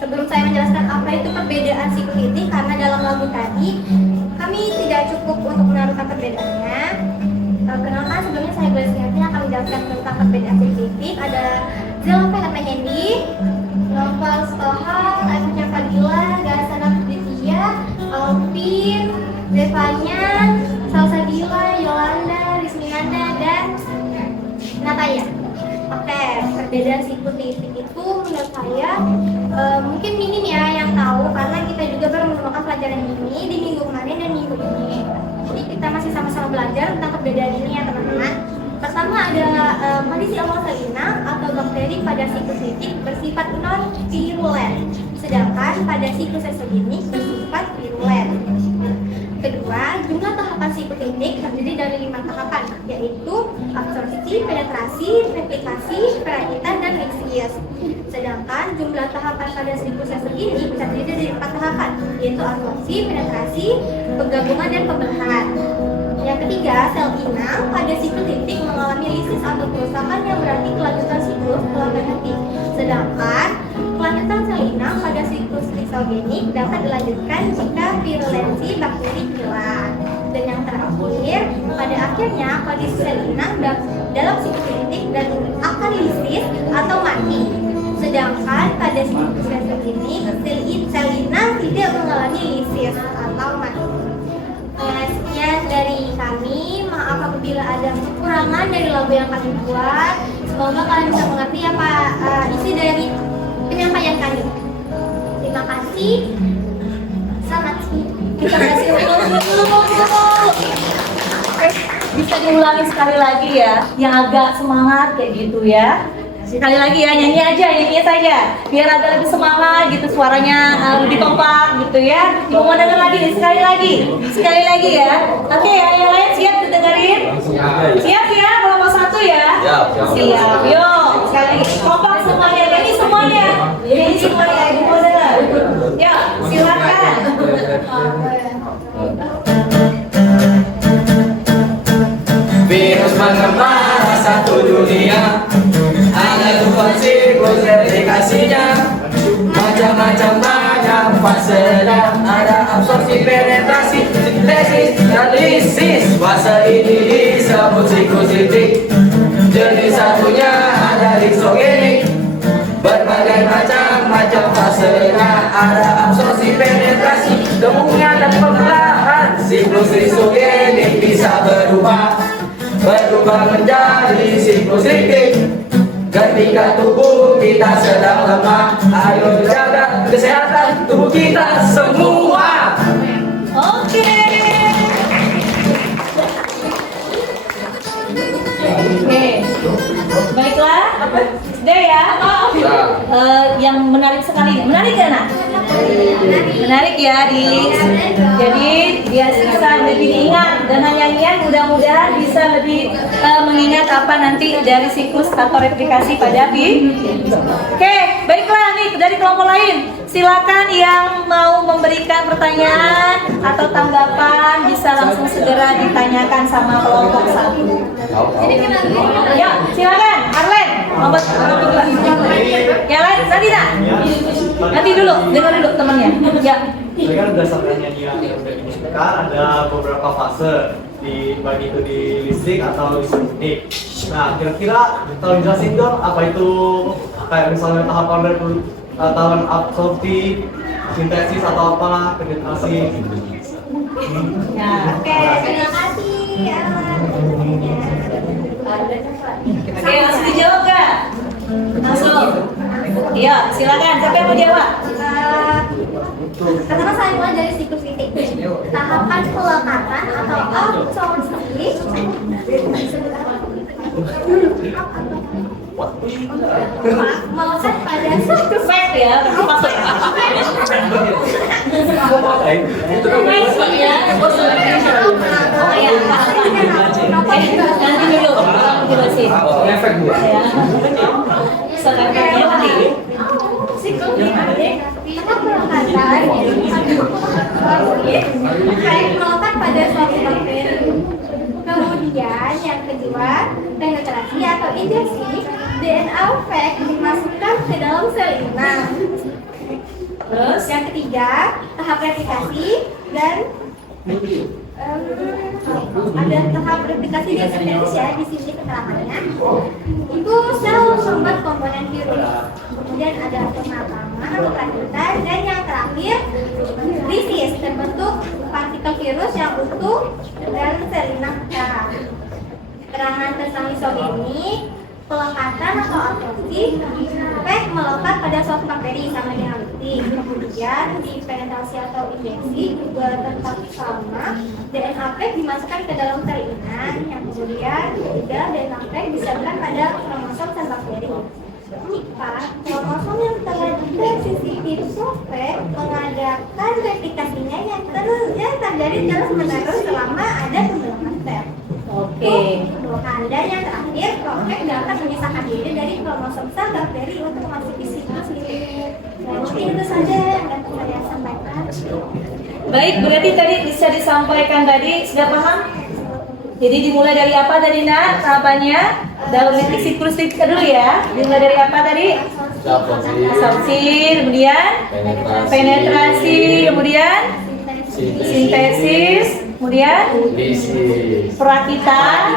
Sebelum saya menjelaskan apa itu perbedaan psikokritik, karena dalam lagu tadi kami tidak cukup untuk menaruhkan perbedaannya. Kenalkan, sebelumnya saya Grace Rianti akan menjelaskan tentang perbedaan psikokritik. Ada Zelfa Mehendi, Novel Stohar, Aisyah Fadila, Gasana Putria, Alvin, Devanya, Salsabila, Yolanda, Rismianda, dan Nataya. Oke, perbedaan psikokritik itu menurut saya mungkin minim ya yang tahu, karena kita juga baru menemukan pelajaran ini di minggu kemarin dan minggu ini. Jadi kita masih sama-sama belajar tentang perbedaan ini ya teman-teman. Pertama ada kondisi awal salinang atau bakteri pada psikokritik bersifat non-virulen, sedangkan pada psikosesogenik bersifat virulen. Kedua, jumlah tahapan psikokritik terdiri dari 5 tahapan, yaitu absorpsi, penetrasi, replikasi, perakitan, dan lisis. Sedangkan jumlah tahapan pada psikosesogenik terdiri dari 4 tahapan, yaitu absorpsi, penetrasi, penggabungan, dan pembelahan. Yang ketiga, sel inang pada psikokritik mengalami lisis atau kerusakan yang berarti kelanjutan siklus telah berhenti. Sedangkan kelanjutan sel inang pada siklus lisogenik dapat dilanjutkan jika virulensi bakteri hilang. Dan yang terakhir, pada akhirnya kondisi sel inang dalam psikokritik dan akan lisis atau mati. Sedangkan pada siklus lisogenik sel inang tidak mengalami lisis atau mati. Sekian dari kami. Maaf apabila ada kekurangan dari lagu yang kami buat. Semoga kalian bisa mengerti apa isi dari penyampaian kami. Terima kasih. Selamat Terima kasih bisa diulangi sekali lagi ya, yang agak semangat kayak gitu ya. Sekali lagi ya, nyanyi saja biar agak lebih semangat gitu, suaranya lebih kompak gitu ya. Ibu mau denger lagi nih, sekali lagi ya. Oke ya, yang lain siap didengerin? Siap ya, kelompok 1 ya? Siap, yuk sekali lagi, kompak semuanya, nyanyi semuanya, ibu mau denger. Yuk, silakan. Virus mengembara satu dunia, ada 2 siklus replikasinya, macam-macam banyak fasenya, ada absorpsi, penetrasi, sintesis, dan lisis. Fase ini disebut psikokritik. Jenis satunya ada lisogenik, berbagai macam fasenya, ada absorpsi, penetrasi, demunya dan pembelahan. Siklus lisogenik bisa berubah menjadi psikokritik ketika tubuh kita sedang lemah. Ayo jaga kesehatan tubuh kita semua. Oke. Baiklah. Sudah ya. Yang menarik sekali. Menarik ya, Nak? Menarik ya, jadi biar bisa lebih diingat, dan nyanyian mudah-mudahan bisa lebih mengingat apa nanti dari siklus atau replikasi pada Oke, baiklah nih dari kelompok lain. Silakan yang mau memberikan pertanyaan atau tanggapan bisa langsung segera ditanyakan sama kelompok 1. Ya, silakan Arlen. Nomor 2. Yang lain tadi nak. Nanti dulu, dengar dulu temannya. Ya. Saya kan berdasarkan nyanyian yang sudah disebutkan, ada beberapa fase baik itu di listrik atau lisogenik. Nah, kira-kira tolong jelasin dong apa itu, kayak misalnya tahapan absorpsi, sintesis atau apalah, penetrasi. Ya, oke. Terima kasih. Oke, langsung dijawab gak? Langsung. Iya, silakan. Siapa yang mau jawab? Pertama saya mulai dari psikokritik. Tahapan pelekatan atau absorpsi melekat pada suatu Fact ya, maksud. Nanti dulu, jelasin. Efek dua. Ya. Selengkapnya nanti. psikokritik pelekatan melekat pada suatu bakteri. Kemudian yang kedua, penetrasi atau injeksi DNA fake dimasukkan ke dalam sel inang. Terus Yang ketiga, tahap replikasi dan ada tahap replikasi di sintetis ya, di sini keterangannya. Itu sel membuat komponen virus. Kemudian ada pemakaman atau kelanjutan, dan yang terakhir lisis, terbentuk partikel virus yang utuh dan sel inakta. Keterangan tentang lisogeni, pelekatan atau autopsi, efek melekat pada suatu bakteri sama dengan litik. Kemudian di penetrasi atau injeksi juga tetap sama. DNAP dimasukkan ke dalam sel inang. Yang kemudian ketiga, DNAP disebarkan pada kromosom sel bakteri. Keempat, kromosom yang telah tersisih profek mengadakan replikasinya yang terjadi terus menerus selama ada pembentukan sel. oke. Dan yang terakhir, profek dapat memisahkan diri dari kromosom sel bakteri untuk masuk di siklus lipid. Nah, mungkin itu saja yang dapat saya sampaikan. Baik, berarti tadi bisa disampaikan tadi, sudah paham? Jadi dimulai dari apa tadi Nak tahapannya? Dalam siklus lipid dulu ya. Dimulai dari apa tadi? Absorpsi, kemudian penetrasi, kemudian sintesis, kemudian perakitan,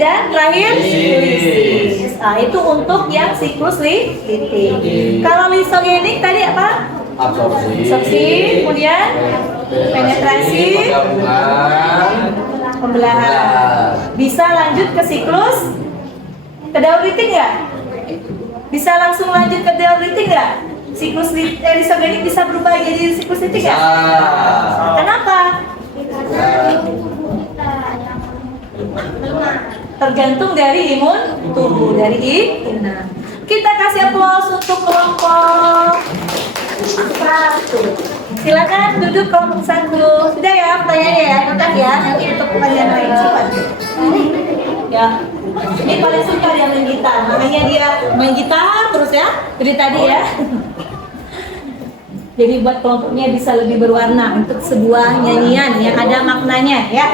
dan terakhir lisis. Nah, itu untuk yang siklus lipid. Kalau lisogenik tadi apa? Absorpsi, kemudian penetrasi, pembelahan. Bisa lanjut ke siklus ke daur litik nggak? Bisa langsung lanjut ke daur litik nggak? Siklus lisogenik bisa berubah jadi siklus litik nggak? Kenapa? Tergantung dari imun tubuh, dari inang. Kita kasih aplaus untuk kelompok 1. Silakan duduk kelompok 1. Sudah ya pertanyaannya ya, bentar ya, nanti untuk pertanyaan lain cepat. Ya, ini paling suka dia main gitar, makanya dia main gitar terus ya, dari tadi ya. Jadi buat kelompoknya bisa lebih berwarna untuk sebuah nyanyian yang ada maknanya ya.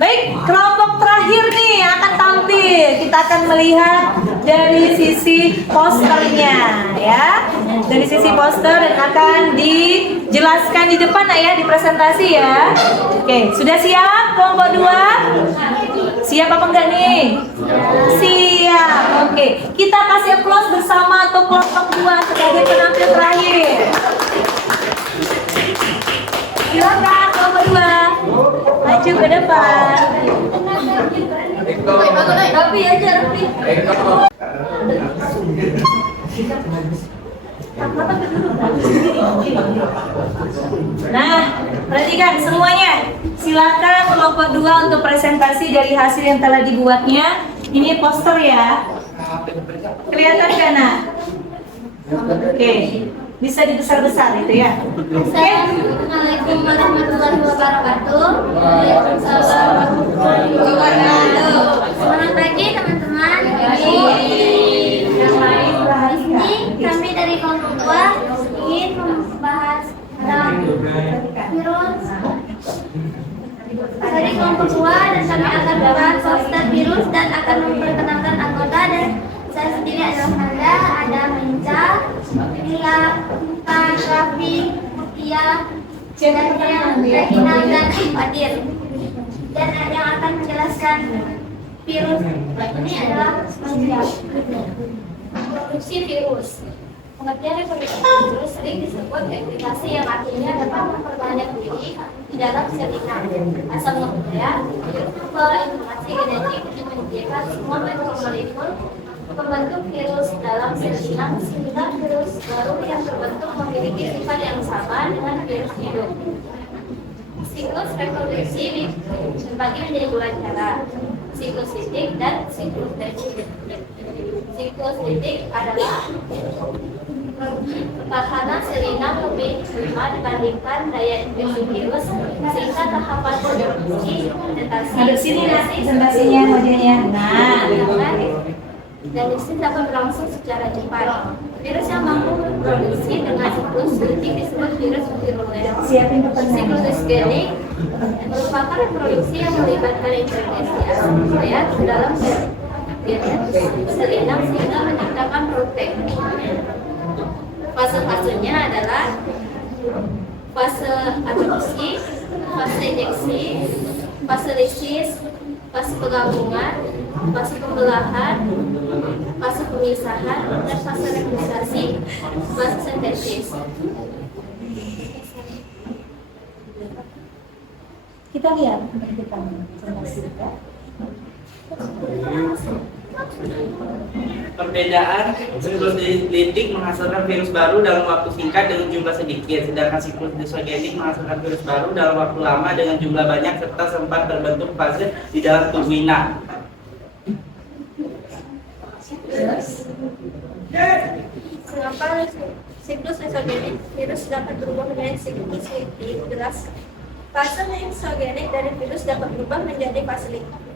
Baik, kelompok terakhir nih yang akan tampil. Kita akan melihat dari sisi posternya ya. Dari sisi poster dan akan dijelaskan di depan ya, di presentasi ya. Oke, sudah siap kelompok 2? Siap apa enggak nih? Siap. Oke, kita kasih aplaus bersama untuk kelompok 2 sebagai penampil terakhir. Silakan kelompok 2. Maju ke depan. Rapi aja, Rapi. Nah, perhatikan semuanya. Silakan kelompok 2 untuk presentasi dari hasil yang telah dibuatnya. Ini poster ya. Kelihatan kan, Nak? Oke. Bisa dibesar-besar itu ya. Assalamualaikum warahmatullahi wabarakatuh. Waalaikumsalam warahmatullahi wabarakatuh. Selamat pagi teman-teman. Di sini kami dari kelompok 2 ingin membahas tentang virus. Dari kelompok 2 dan kami akan membahas poster virus dan akan memperkenalkan anggota, dan saya sendiri adalah Nanda, ada Minca, Mila, Tan, Raffi, Mutia, Regina, dan Fadir. Dan yang akan menjelaskan virus ini adalah produksi virus. Pengertian reproduksi virus sering disebut replikasi, yang artinya dapat memperbanyak diri di dalam sel inang. Asal mulanya, virus membawa informasi genetik yang menyediakan semua molekul pembentuk virus dalam sel inang, sehingga virus baru yang terbentuk memiliki sifat yang sama dengan virus hidup. Siklus reproduksi dibagi menjadi 2 cara, siklus litik dan siklus litik. Siklus litik adalah pertahanan sel inang lebih lemah dibandingkan daya infeksi virus, sehingga tahapan produksi adaptasi Ada sini Nak, presentasinya wajahnya. Nah, dan lisis dapat berlangsung secara cepat. Virus yang mampu berproduksi dengan siklus litik disebut virus virulen. siapin pertanyaan. Siklus genik merupakan reproduksi yang melibatkan integrasi nukleat ke dalam sel inang sehingga menciptakan protein. Fase Fase-fasenya adalah fase adopsi, fase injeksi, fase lisis, fase penggabungan, fase pembelahan, fase pemisahan, dan fase replikasi, fase sintesis. Kita lihat. Perbedaan siklus litik menghasilkan virus baru dalam waktu singkat dengan jumlah sedikit, sedangkan siklus disogenik menghasilkan virus baru dalam waktu lama dengan jumlah banyak serta sempat terbentuk fase di dalam tubuh inang. Mengapa siklus isogenik virus dapat berubah menjadi siklus litik? Jelas, fase isogenik dari virus dapat berubah menjadi fase litik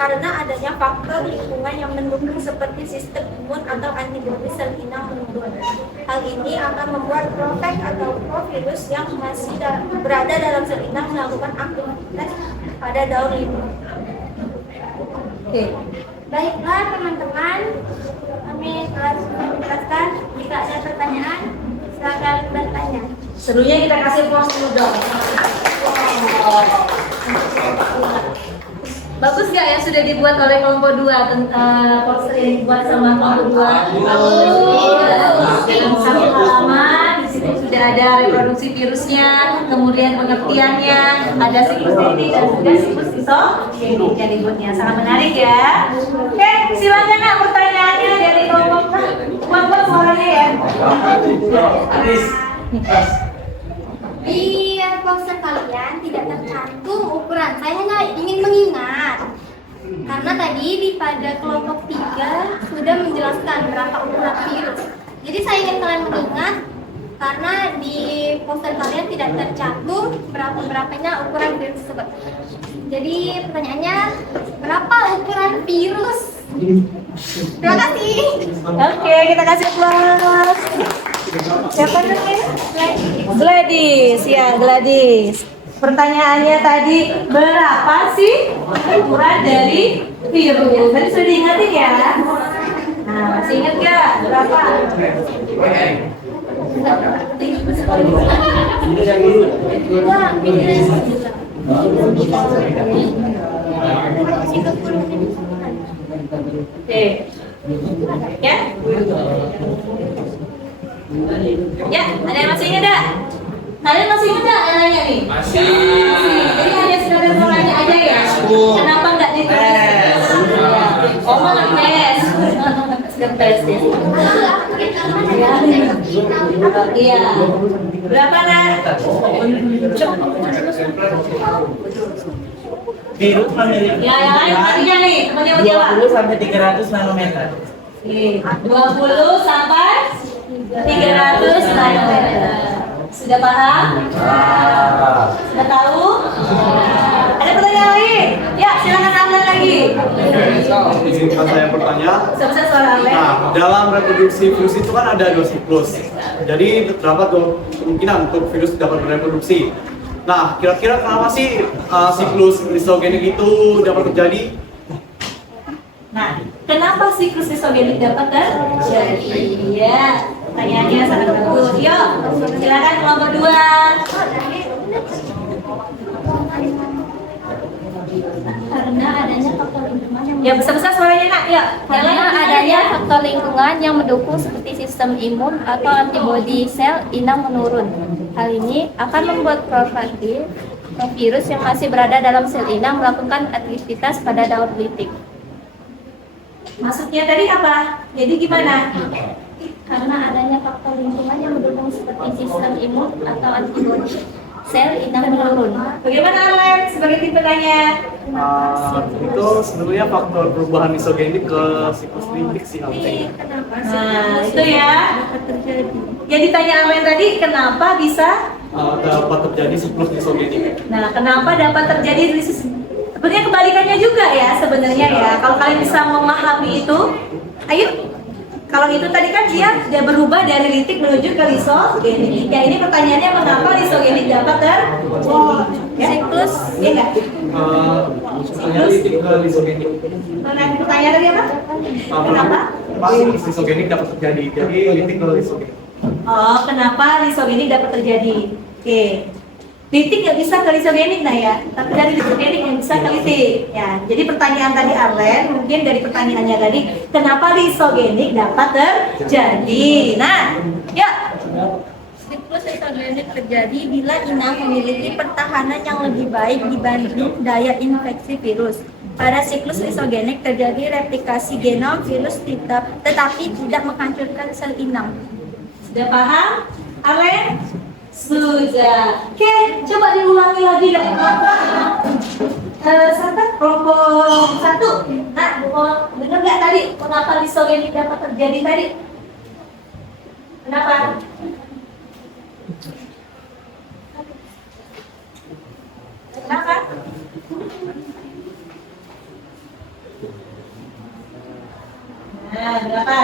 karena adanya faktor lingkungan yang mendukung seperti sistem imun atau antibodi sel inang menurun. Hal ini akan membuat profek atau provirus yang masih berada dalam sel inang melakukan aktivitas pada daun limun. Oke. Baiklah teman-teman, kami telah menjelaskan. Jika ada pertanyaan, silakan bertanya. Serunya kita kasih puas dulu dong. Bagus gak ya sudah dibuat oleh kelompok 2 poster yang dibuat sama kelompok 2? Bagus. Satu halaman di situ sudah ada reproduksi virusnya, kemudian pengertiannya, ada siklus litik dan juga siklus isogenik yang dibuatnya. Sangat menarik ya. Oke, silakan nak pertanyaannya dari kelompok. Buat suaranya ya. Di poster kalian tidak tercantum ukuran. Saya hanya ingin mengingat. Karena tadi pada kelompok 3 sudah menjelaskan berapa ukuran virus. Jadi saya ingin kalian mengingat karena di poster kalian tidak tercantum berapanya ukuran virus tersebut. Jadi pertanyaannya, berapa ukuran virus? Terima kasih. Oke, kita kasih aplaus. Siapa namanya? Gladys, ya Gladys. Pertanyaannya tadi, berapa sih ukuran dari virus? Tadi sudah diingatin ya? Nah, masih ingat gak? Berapa? Oke. Ya? Ya, ada yang masih ingat gak? Kalian masih ingat gak yang nanya nih? Masih. Jadi hanya sekedar mau nanya aja ya? Kenapa nggak ditulis? Oh, mau ngetes. Ngetes ya? Iya. Berapa nak? Virus memiliki Ya, yang lain tadinya nih, temannya mau jawab. 20 sampai 300 nanometer. 20 sampai 300 nanometer. Sudah paham? Sudah tahu? Ada pertanyaan lain? Ya, silakan Amlan lagi. Izinkan saya bertanya. Sebesar suara Amlan. Nah, dalam reproduksi virus itu kan ada 2 siklus. Jadi terdapat 2 kemungkinan untuk virus dapat bereproduksi. Nah, kira-kira kenapa sih siklus isogenik itu dapat terjadi? Nah, kenapa siklus isogenik dapat terjadi? Ya, pertanyaannya sangat bagus. Yuk, silakan kelompok 2. Karena adanya faktor lingkungan yang Ya, besar-besar suaranya nak. Ya, Karena adanya faktor lingkungan yang mendukung seperti sistem imun atau antibodi sel inang menurun. Hal ini akan membuat virus yang masih berada dalam sel inang melakukan aktivitas pada daun litik. maksudnya tadi apa? Jadi gimana? Karena adanya faktor lingkungan yang mendukung seperti sistem imun atau antibodi sel inang menurun. Bagaimana Amlan sebagai tim penanya? Itu sebenarnya faktor perubahan isogenik ke siklus litik sih Alvin. Nah, itu ya. Yang ditanya Amlan tadi, kenapa bisa? Dapat terjadi siklus isogenik. Nah, kenapa dapat terjadi sebenarnya kebalikannya juga ya sebenarnya ya. Kalau kalian bisa memahami itu, ayo. Kalau itu tadi kan dia berubah dari litik menuju ke lisogenik. Ya ini pertanyaannya mengapa lisogenik dapat ya? Siklus, ya enggak? Saya litik ke lisogenik. Pertanyaan tadi apa? Kenapa? Siklus isogenik dapat terjadi. Jadi litik ke lisogenik. Oh, kenapa lisogenik dapat terjadi? Oke. Litik nggak bisa ke lisogenik nah ya, tapi dari lisogenik yang bisa ke litik. Ya, jadi pertanyaan tadi Arlen, mungkin dari pertanyaannya tadi, kenapa lisogenik dapat terjadi? Nah, ya. Siklus lisogenik terjadi bila inang memiliki pertahanan yang lebih baik dibanding daya infeksi virus. Pada siklus lisogenik terjadi replikasi genom virus tetapi tidak menghancurkan sel inang. Sudah paham? Arlen? Sudah. Oke, coba diulangi lagi dari kelompok 1. Nah, dengar nggak tadi kenapa lisogenik dapat terjadi tadi? Kenapa? Kenapa? Nah, berapa?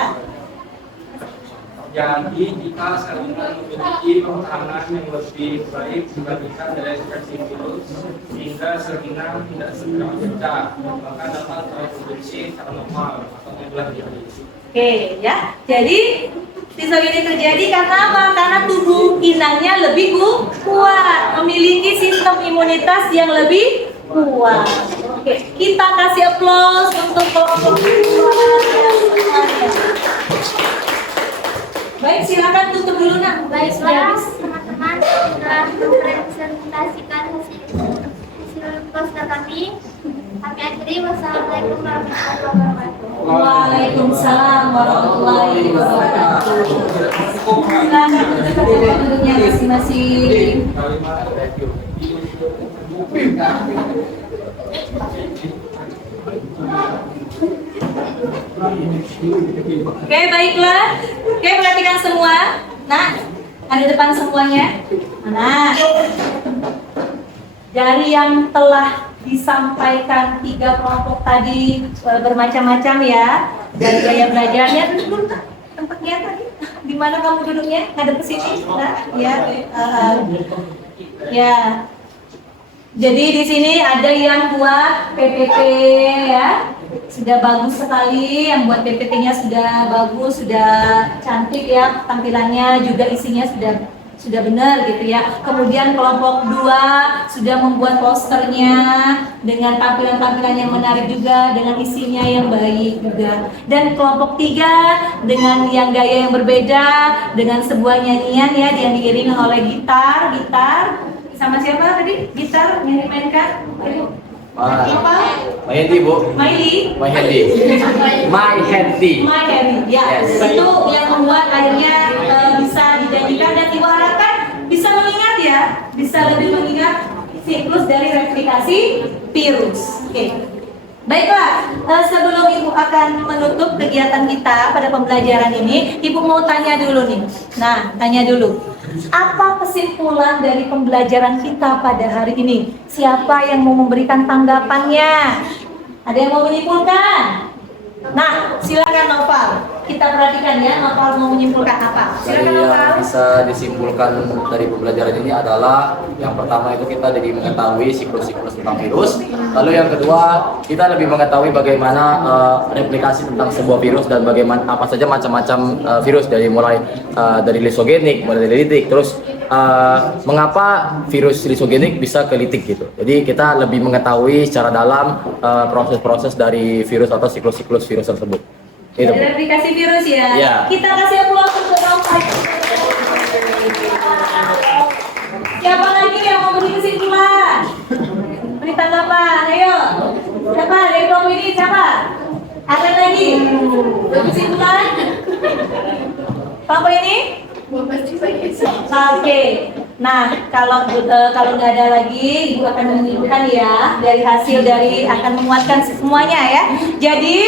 Jadi jika sel inang memiliki pertahanan yang lebih baik dibandingkan dari infeksi virus, sehingga sel inang tidak segera pecah, maka dapat reproduksi secara normal atau membelah diri. Oke, ya. Jadi lisogenik terjadi karena apa? Karena tubuh inangnya lebih kuat, memiliki sistem imunitas yang lebih kuat. Oke, kita kasih aplaus untuk kelompok baik, silakan tutup dulu nak. Baiklah, teman-teman sudah mempresentasikan hasil poster kami. Kami akhiri. Wassalamualaikum warahmatullahi wabarakatuh. Waalaikumsalam warahmatullahi wabarakatuh. Silakan untuk duduknya masing-masing. Oke, baiklah. Oke, perhatikan semua. Nah, ada depan semuanya. Nah, dari yang telah disampaikan 3 kelompok tadi bermacam-macam ya. Dari gaya belajarnya, duduk dulu tempatnya tadi. Di mana kamu duduknya? Ngadep ke sini. Nah, ya. Ya. Jadi di sini ada yang buat PPT ya. Sudah bagus sekali, yang buat PPT-nya sudah bagus, sudah cantik ya tampilannya, juga isinya sudah benar gitu ya. Kemudian kelompok 2 sudah membuat posternya dengan tampilan-tampilan yang menarik juga, dengan isinya yang baik juga. Dan kelompok 3 dengan yang gaya yang berbeda, dengan sebuah nyanyian ya yang diiringi oleh gitar. Sama siapa tadi? Gitar yang dimainkan? Siapa? My Handy, Bu. Maili? My Handy. My Handy. My Handy, ya. Yes. Itu yang membuat akhirnya bisa dijanjikan dan Ibu harapkan bisa mengingat ya, bisa lebih mengingat siklus dari replikasi virus. Oke. Baiklah, sebelum Ibu akan menutup kegiatan kita pada pembelajaran ini, Ibu mau tanya dulu nih. Nah, tanya dulu. Apa kesimpulan dari pembelajaran kita pada hari ini? Siapa yang mau memberikan tanggapannya? Ada yang mau menyimpulkan? Nah, silakan Noval. Kita perhatikan ya, Noval mau menyimpulkan apa? Dari Silakan Noval. yang bisa disimpulkan dari pembelajaran ini adalah yang pertama itu kita jadi mengetahui siklus-siklus tentang virus. Lalu yang kedua kita lebih mengetahui bagaimana replikasi tentang sebuah virus dan bagaimana apa saja macam-macam virus dari mulai dari lisogenik, mulai dari litik, terus mengapa virus lisogenik bisa ke litik gitu. Jadi kita lebih mengetahui secara dalam proses-proses dari virus atau siklus-siklus virus tersebut. Itu. Dari replikasi virus ya. Ya. Kita kasih aplaus untuk Noval. Siapa lagi yang mau beri kesimpulan? Beri tanggapan, ayo. Siapa dari kelompok ini? Siapa? Ada lagi? Kesimpulan? Kelompok ini? Oke. Nah, kalau nggak ada lagi, Ibu akan menunjukkan ya dari hasil dari akan menguatkan semuanya ya. Jadi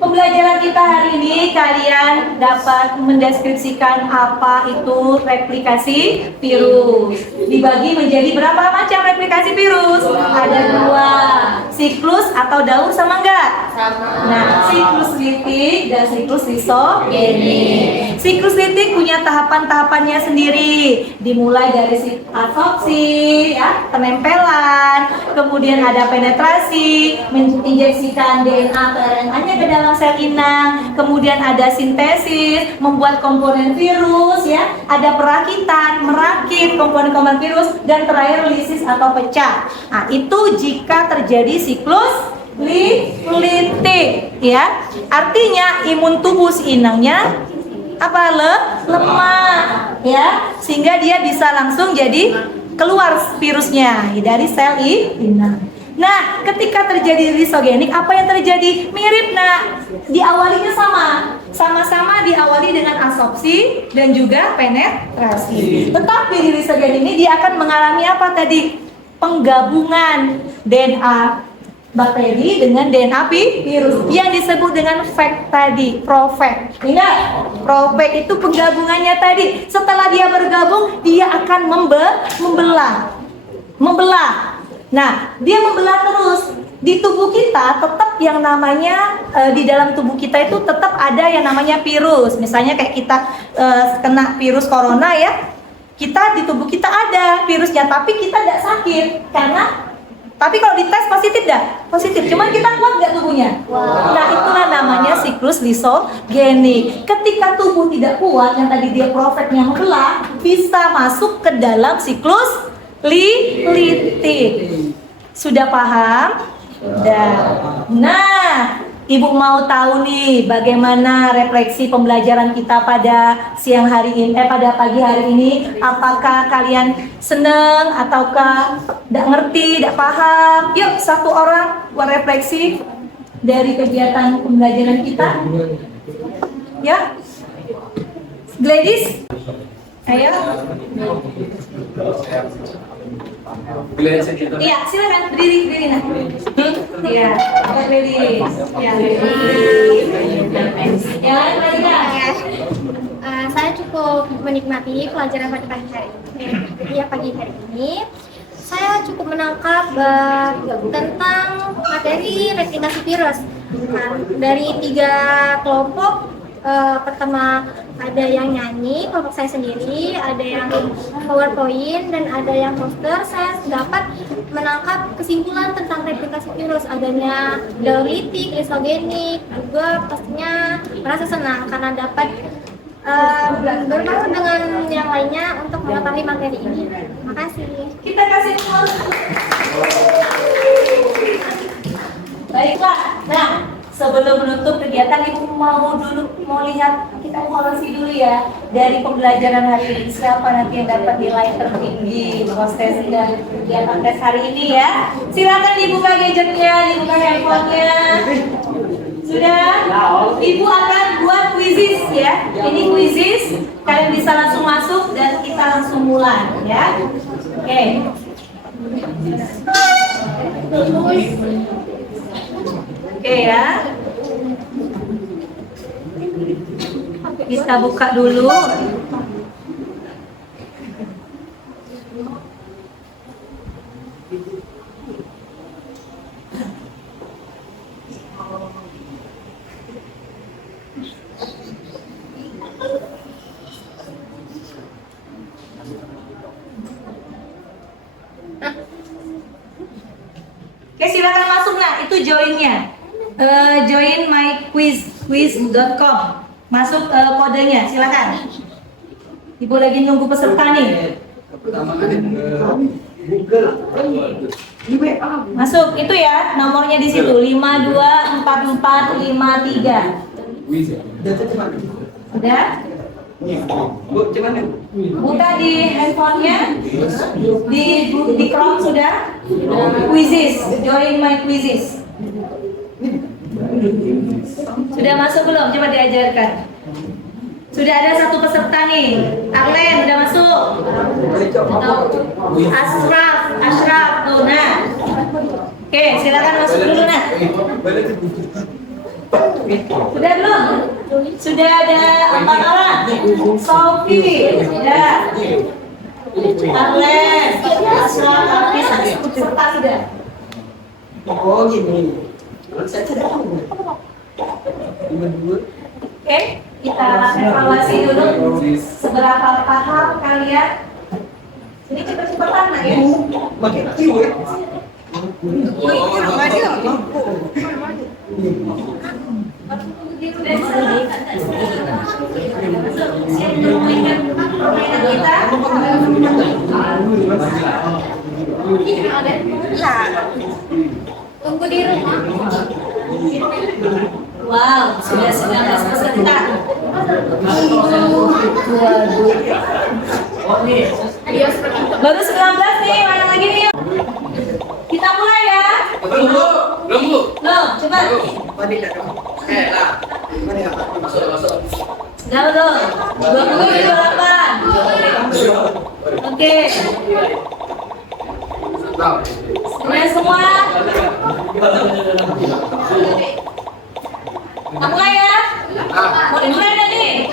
pembelajaran kita hari ini kalian dapat mendeskripsikan apa itu replikasi virus. Dibagi menjadi berapa macam replikasi virus? Ada 2, siklus atau daur sama enggak? Sama. Nah, siklus litik dan siklus lisogenik. Siklus litik punya tahapan-tahapannya sendiri. Dimulai dari absorpsi, ya, penempelan, kemudian ada penetrasi, menginjeksikan DNA atau RNA-nya ke dalam sel inang, kemudian ada sintesis, membuat komponen virus, ya, ya, ada perakitan, merakit komponen-komponen virus, dan terakhir lisis atau pecah. Nah, itu jika terjadi siklus litik, ya. Artinya imun tubuh si inangnya apa? Lemah, ya, sehingga dia bisa langsung jadi keluar virusnya dari sel inang. Nah, ketika terjadi lisogenik, apa yang terjadi? Mirip, nah, diawalinya sama-sama diawali dengan absorpsi dan juga penetrasi. Tetapi di lisogenik ini dia akan mengalami apa tadi? Penggabungan DNA bakteri dengan DNA virus yang disebut dengan VEC tadi, ProVEC. Ingat, ProVEC itu penggabungannya tadi. Setelah dia bergabung, dia akan membelah. Nah, dia membelah terus. Di tubuh kita tetap yang namanya di dalam tubuh kita itu tetap ada yang namanya virus. Misalnya kayak kita kena virus corona ya, kita di tubuh kita ada virusnya, tapi kita tidak sakit tapi kalau dites positif dah, positif. Cuman kita kuat nggak tubuhnya? Nah, itulah namanya siklus lisogenik. Ketika tubuh tidak kuat, yang tadi dia ProVEC-nya membelah, bisa masuk ke dalam siklus litik. Sudah paham? Sudah. Nah, Ibu mau tahu nih bagaimana refleksi pembelajaran kita pada siang hari ini, pada pagi hari ini. Apakah kalian seneng ataukah tidak ngerti, tidak paham? Yuk, satu orang buat refleksi dari kegiatan pembelajaran kita. Ya, Gladys, ayo. Iya, silakan berdiri nak. Iya, Gladys. Ya, ya, Saya cukup menikmati pelajaran pada pagi hari ini. Ya, pagi hari ini saya cukup menangkap tentang materi replikasi virus. Nah, dari 3 kelompok, pertama ada yang nyanyi, kelompok saya sendiri, ada yang PowerPoint, dan ada yang poster. Saya dapat menangkap kesimpulan tentang replikasi virus, adanya litik, lisogenik, juga pastinya merasa senang karena dapat berbaur dengan yang lainnya untuk mengetahui materi ini. Terima kasih. Kita kasih tepuk. Baiklah. Nah, sebelum menutup kegiatan, Ibu mau lihat, kita evaluasi dulu ya dari pembelajaran hari ini. Siapa nanti yang dapat nilai tertinggi proses dan kegiatan tes hari ini ya? Silakan dibuka gadgetnya, dibuka handphonenya. Sudah? Ibu akan buat quizzes ya. Ini quizzes, kalian bisa langsung masuk dan kita langsung mulai ya. Oke. Oke ya. Kita buka dulu. Oke, silakan masuk nak. Itu joinnya. Join myquiz.com. Masuk kodenya, silakan. Ibu lagi nunggu peserta nih. Masuk itu ya, nomornya di situ 524453. Udah? Buka di handphonenya, di Chrome sudah. Quizzes, join my quizzes. Sudah masuk belum? Coba diajarkan. Sudah ada satu peserta nih. Arlen udah masuk. Ashraf tuh nah. Oke, silakan masuk dulu nah. Sudah belum? Sudah ada 4 orang. Sophie, sudah. Arlen, Ashraf, Hafiz, peserta sudah. Oh gini. Oke, kita evaluasi dulu seberapa paham kalian. Ini cepet-cepetan nak ya. Makin kiwe. Sudah kita? Tunggu di rumah. Wow, sudah 19 peserta. Baru 19 nih, mana lagi nih? Kita mulai ya. Belum, Bu. Belum, cepat. Masuk. Sudah belum? 20, 28. Oke. Sudah semua? Kita mulai ya. Mau dimulai tadi?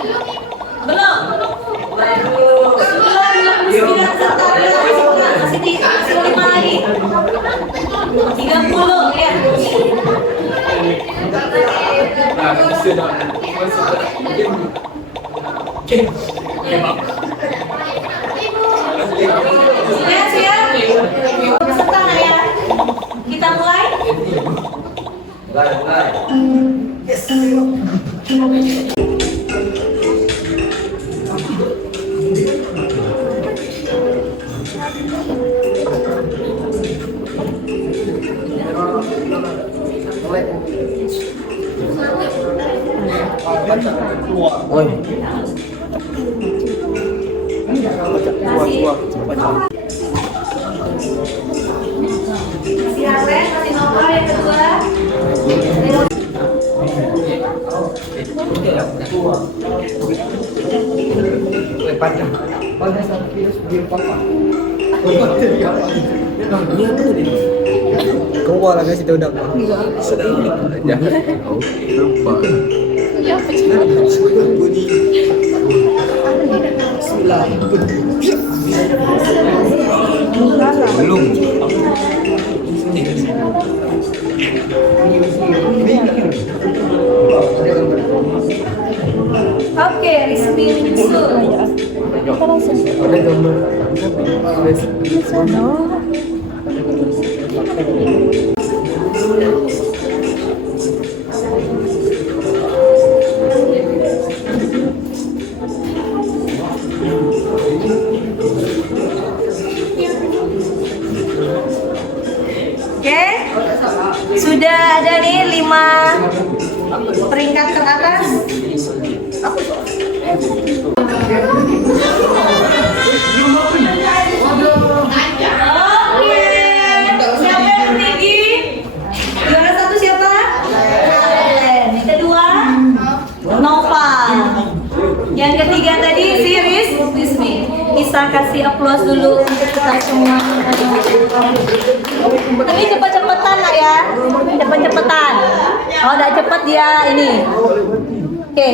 Belum? Waduh. 29 peserta. Masih 5 lagi. 30 ya. Siap? Peserta nggak ya? Kita mulai? Mulai. Masih Arlen, masih nomor yang kedua. Pada saat virus papa. Keluar lah guys, itu udah. Jangan. Lupa. Belum. Oke, Rizky Rinsu. Ada gambar. Oke, sudah ada nih 5 peringkat teratas. Oke, siapa yang tinggi? Juara 1 siapa? Yang kedua, Noval. Yang ketiga tadi si Rizmi. Bisa kasih aplaus dulu untuk kita semua. Ini cepet-cepetan nak ya, cepet-cepetan. Oh, udah cepet dia ini. Oke,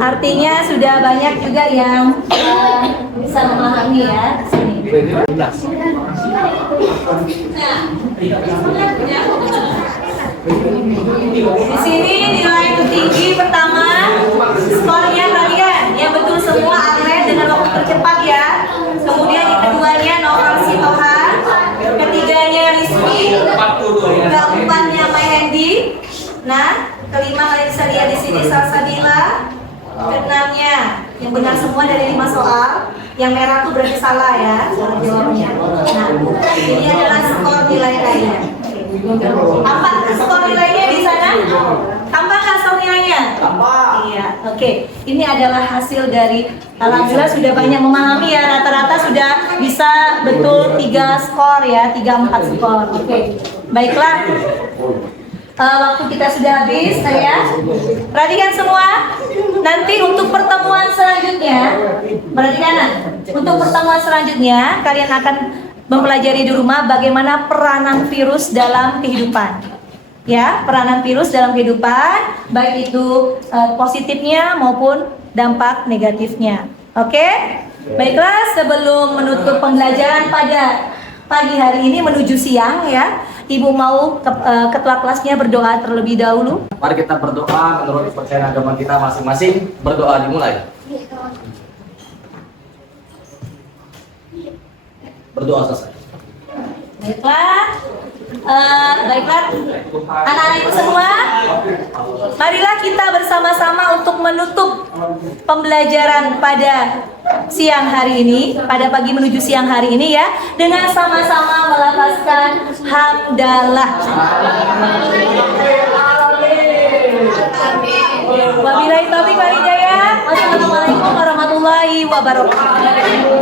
artinya sudah banyak juga yang bisa memahami ya. Sini. Di sini nilai tertinggi pertama skornya kalian yang betul semua Arlen dengan waktu tercepat ya. Kemudian yang keduanya Noval Sitohan, ketiganya Rizky, keempatnya Mahendi. Nah, kelima kalian bisa lihat di sini Salsabila. Keenamnya yang benar semua dari 5 soal. Yang merah tuh berarti salah ya cara jawabnya. Nah, ini adalah skor nilai lainnya. Tampak skor nilainya di sana? Tampak nggak skor nilainya? Tampak. Iya, oke. Ini adalah hasil dari alhamdulillah sudah banyak memahami ya, rata-rata sudah bisa betul 3 skor ya, 3-4 skor. Oke, baiklah. Waktu kita sudah habis, saya perhatikan semua. Nanti untuk pertemuan selanjutnya, perhatikan. Untuk pertemuan selanjutnya, kalian akan mempelajari di rumah bagaimana peranan virus dalam kehidupan. Ya, peranan virus dalam kehidupan, baik itu positifnya maupun dampak negatifnya. Oke? Baiklah, sebelum menutup pembelajaran pada pagi hari ini menuju siang ya, Ibu mau ketua kelasnya berdoa terlebih dahulu. Mari kita berdoa menurut kepercayaan agama kita masing-masing. Berdoa dimulai. Berdoa selesai. Baiklah, anak-anak ibu semua, marilah kita bersama-sama untuk menutup pembelajaran pada siang hari ini, pada pagi menuju siang hari ini ya, dengan sama-sama melafazkan hamdalah. Wabillahi taufiq wal hidayah. Wassalamualaikum warahmatullahi wabarakatuh.